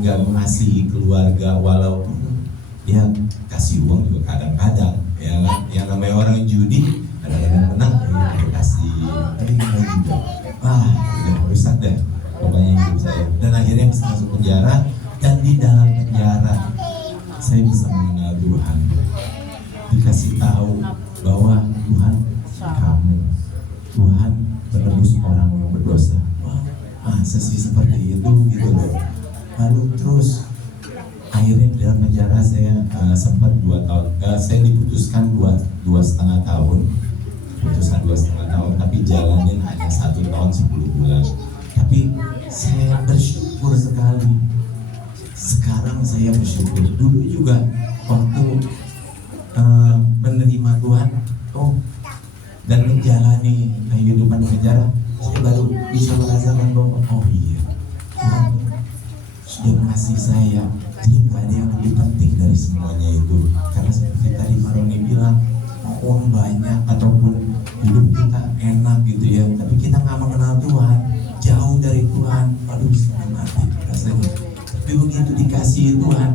Nggak mengasihi keluarga, walaupun ya kasih uang juga kadang-kadang, ya kan? Yang namanya orang judi kadang-kadang menang, kasih, enggak juga. Udah rusak deh pokoknya hidup saya. Dan akhirnya bisa masuk penjara, dan di dalam penjara saya bisa mengenal Tuhan, dikasih tahu bahwa Tuhan kamu, Tuhan menebus orang yang berdosa. Masa sih seperti itu gitu loh. Lalu terus akhirnya di dalam penjara saya sempat 2 tahun. Saya diputuskan 2,5 tahun, putusan 2,5 tahun, tapi jalanin hanya 1 tahun 10 bulan. Tapi saya bersyukur sekali. Sekarang saya bersyukur. Dulu juga waktu menerima Tuhan, dan menjalani kehidupan di penjara, saya baru bisa merasakan bahwa iya, Tuhan sudah mengasihi saya. Jadi nggak ada yang lebih penting dari semuanya itu. Karena seperti tadi Pak Roni bilang, uang banyak ataupun hidup kita enak gitu ya, tapi kita nggak mengenal Tuhan, jauh dari Tuhan, aduh sedih mati rasanya. Tapi begitu dikasihi Tuhan,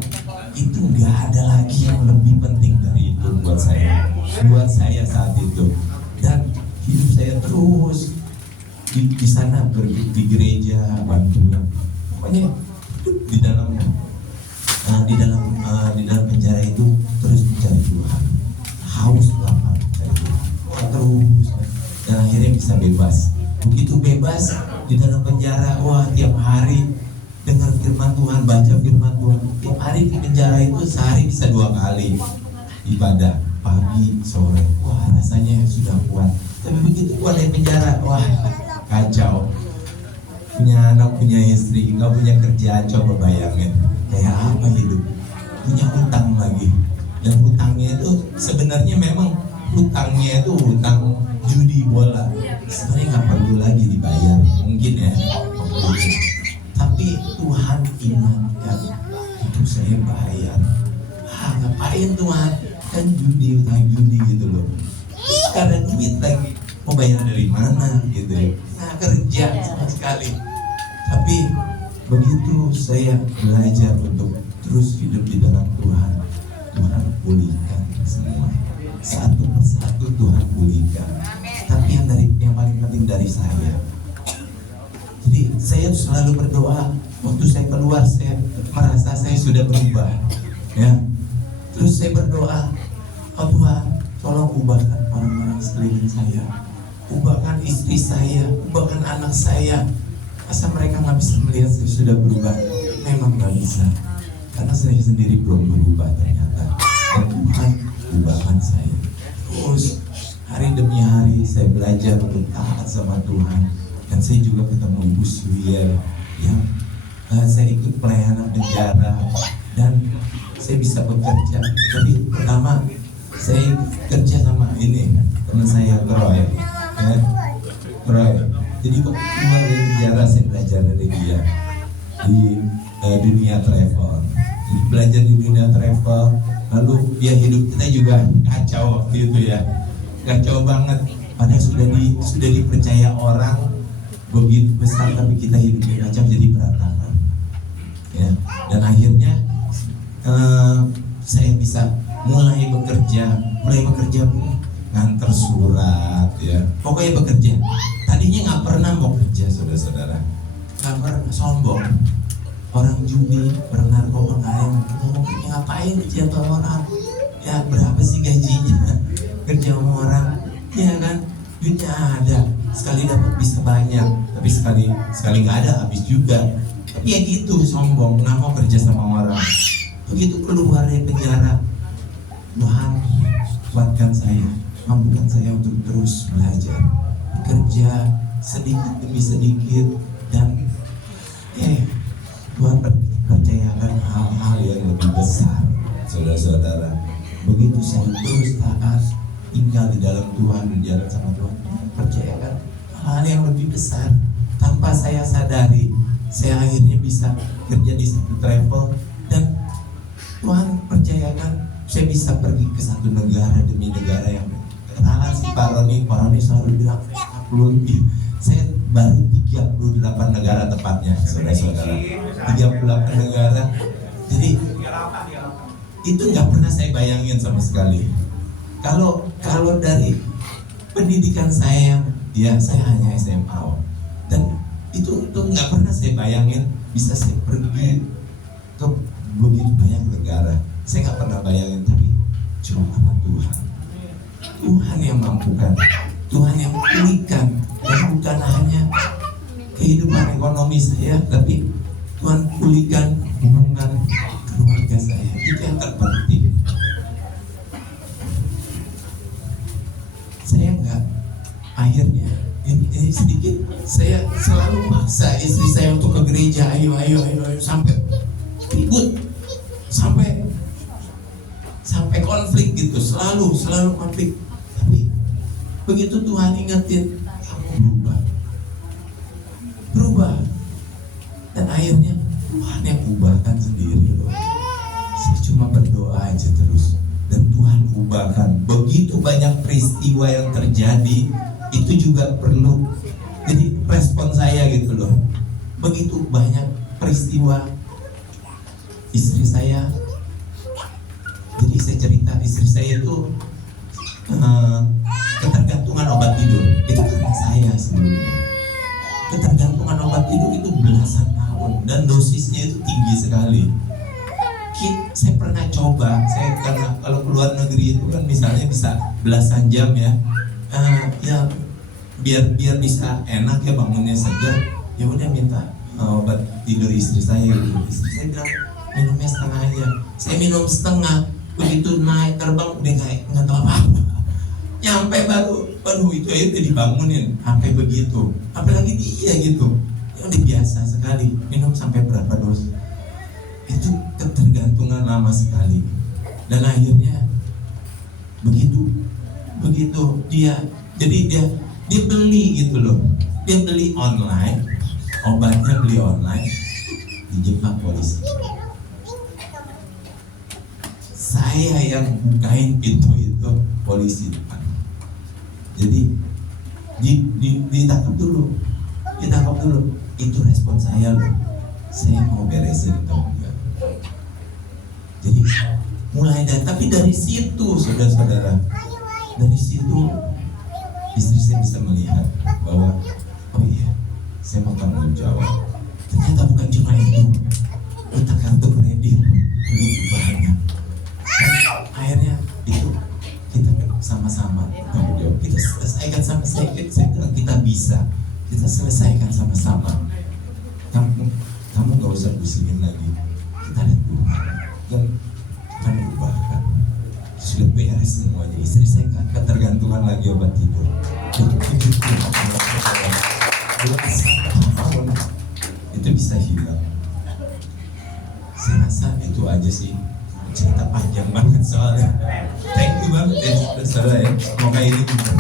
itu nggak ada lagi yang lebih penting dari itu buat saya saat itu. Dan hidup saya terus di sana, di gereja, bantunya, pokoknya di dalam penjara itu terus mencari Tuhan, haus lapar mencari Tuhan, terus, dan akhirnya bisa bebas. Begitu bebas di dalam penjara, tiap hari dengar firman Tuhan, baca firman Tuhan. Tiap hari di penjara itu sehari bisa 2 kali ibadah, pagi sore. Rasanya sudah kuat. Tapi begitu keluar dari penjara, kacau. Punya anak, punya istri, nggak punya kerjaan, coba bayangin kayak apa hidup. Punya hutang lagi, dan hutangnya itu sebenarnya memang hutangnya itu hutang judi bola. Sebenarnya nggak perlu lagi dibayar, mungkin ya. Tapi Tuhan ingatkan, itu saya bayar. Ngapain Tuhan? Kan judi, hutang judi gitu loh. Karena duit lagi, mau bayar dari mana gitu ya. Nggak kerja sama sekali. Tapi begitu saya belajar untuk terus hidup di dalam Tuhan, Tuhan pulihkan semua. Satu persatu Tuhan pulihkan. Tapi yang paling penting dari saya. Jadi saya selalu berdoa. Waktu saya keluar, saya merasa saya sudah berubah, ya. Terus saya berdoa, Tuhan, tolong ubahkan orang-orang sekeliling saya, ubahkan istri saya, ubahkan anak saya. Masa mereka nggak bisa melihat saya sudah berubah? Memang nggak bisa, karena saya sendiri belum berubah ternyata. Dan Tuhan ubahkan saya. Terus hari demi hari saya belajar untuk taat sama Tuhan. Dan saya juga ketemu Ibu Suyer yang saya ikut pelayanan penjara, dan saya bisa bekerja. Tapi pertama saya kerja sama ini teman saya Troy, ya. Troy. Jadi kok keluar dari penjara saya belajar dari dia di dunia travel. Jadi belajar di dunia travel, lalu dia hidup kita juga kacau waktu itu ya, kacau banget. Padahal sudah dipercaya orang begitu besar, tapi kita hidupnya kacau, jadi berantakan. Ya, dan akhirnya saya bisa mulai bekerja pun nganter surat ya, pokoknya bekerja. Tadinya nggak pernah mau kerja, saudara-saudara, nggak pernah, sombong. Orang judi, bernarkoba, mau kerja ngapain, kerja sama orang? Ya berapa sih gajinya? Kerja sama orang, ya kan? Duitnya ada, sekali dapat bisa banyak, tapi sekali nggak ada habis juga. Tapi ya gitu, sombong, nggak mau kerja sama orang. Begitu keluar dari penjara, Tuhan kuatkan saya, mampukan saya untuk terus belajar, kerja sedikit demi sedikit, dan Tuhan percayakan hal-hal yang lebih besar, saudara-saudara. Begitu saya terus taat, tinggal di dalam Tuhan, berjalan sama Tuhan, percayakan hal yang lebih besar. Tanpa saya sadari, saya akhirnya bisa kerja di satu travel, dan Tuhan percayakan saya bisa pergi ke satu negara demi negara yang kenalan si Pak Roni selalu bilang 40 lebih. Saya baru 38 negara tepatnya, saudara-saudara, 38 negara. Jadi itu nggak pernah saya bayangin sama sekali. Kalau dari pendidikan saya, ya saya hanya SMA, dan itu nggak pernah saya bayangin bisa saya pergi ke begitu banyak negara. Saya nggak pernah bayangin, tapi cuma karena Tuhan yang mampukan, Tuhan yang pulihkan, dan bukan hanya kehidupan ekonomi saya, tapi Tuhan pulihkan hubungan keluarga saya. Itu yang terpenting. Saya nggak, akhirnya ini sedikit, saya selalu maksa istri saya untuk ke gereja, ayo sampai ribut, sampai konflik gitu, selalu konflik. Tapi begitu Tuhan ingetin, kamu berubah, dan akhirnya Tuhan yang ubahkan sendiri loh. Saya cuma berdoa aja terus, dan Tuhan ubahkan. Begitu banyak peristiwa yang terjadi, itu juga perlu jadi respon saya gitu loh. Begitu banyak peristiwa, istri saya, jadi saya cerita, istri saya itu ketergantungan obat tidur. Itu karena saya sebelumnya. Ketergantungan obat tidur itu belasan tahun, dan dosisnya itu tinggi sekali. Saya pernah coba, saya karena kalau keluar negeri itu kan misalnya bisa belasan jam ya, ya biar bisa enak ya, bangunnya segar, ya udah minta obat tidur istri saya gitu. Istri saya bilang minumnya setengah aja. Saya minum setengah, begitu naik terbang udah nggak tahu apa-apa. Nyampe baru itu aja udah dibangunin, sampai begitu. Apalagi dia gitu, ya udah biasa sekali minum sampai berapa dos. Itu ketergantungan lama sekali, dan akhirnya begitu dia beli gitu loh, dia beli online, obatnya beli online, dijebak polisi. Saya yang bukain pintu itu, polisi depan. Jadi ditangkap dulu. Itu respon saya loh, saya mau beresin atau enggak. Jadi mulai tapi dari situ, saudara-saudara, dari situ istri saya bisa melihat bahwa oh iya, saya mau tanggung jawab. Ternyata bukan cuma itu, utang kartu kredit begitu banyak. Dan akhirnya itu kita sama-sama tanggung jawab. Kita selesaikan sama saya bilang kita bisa, kita selesaikan sama-sama. Kamu nggak usah pusingin lagi. Kita lihat Tuhan dan akan ubahkan. Sudah beres semuanya. Istri saya nggak ketergantungan lagi obat tidur. Itu bisa hilang. Saya rasa itu aja sih. Cerita panjang banget soalnya. Thank you banget ya saudara ya. Semoga ini bisa.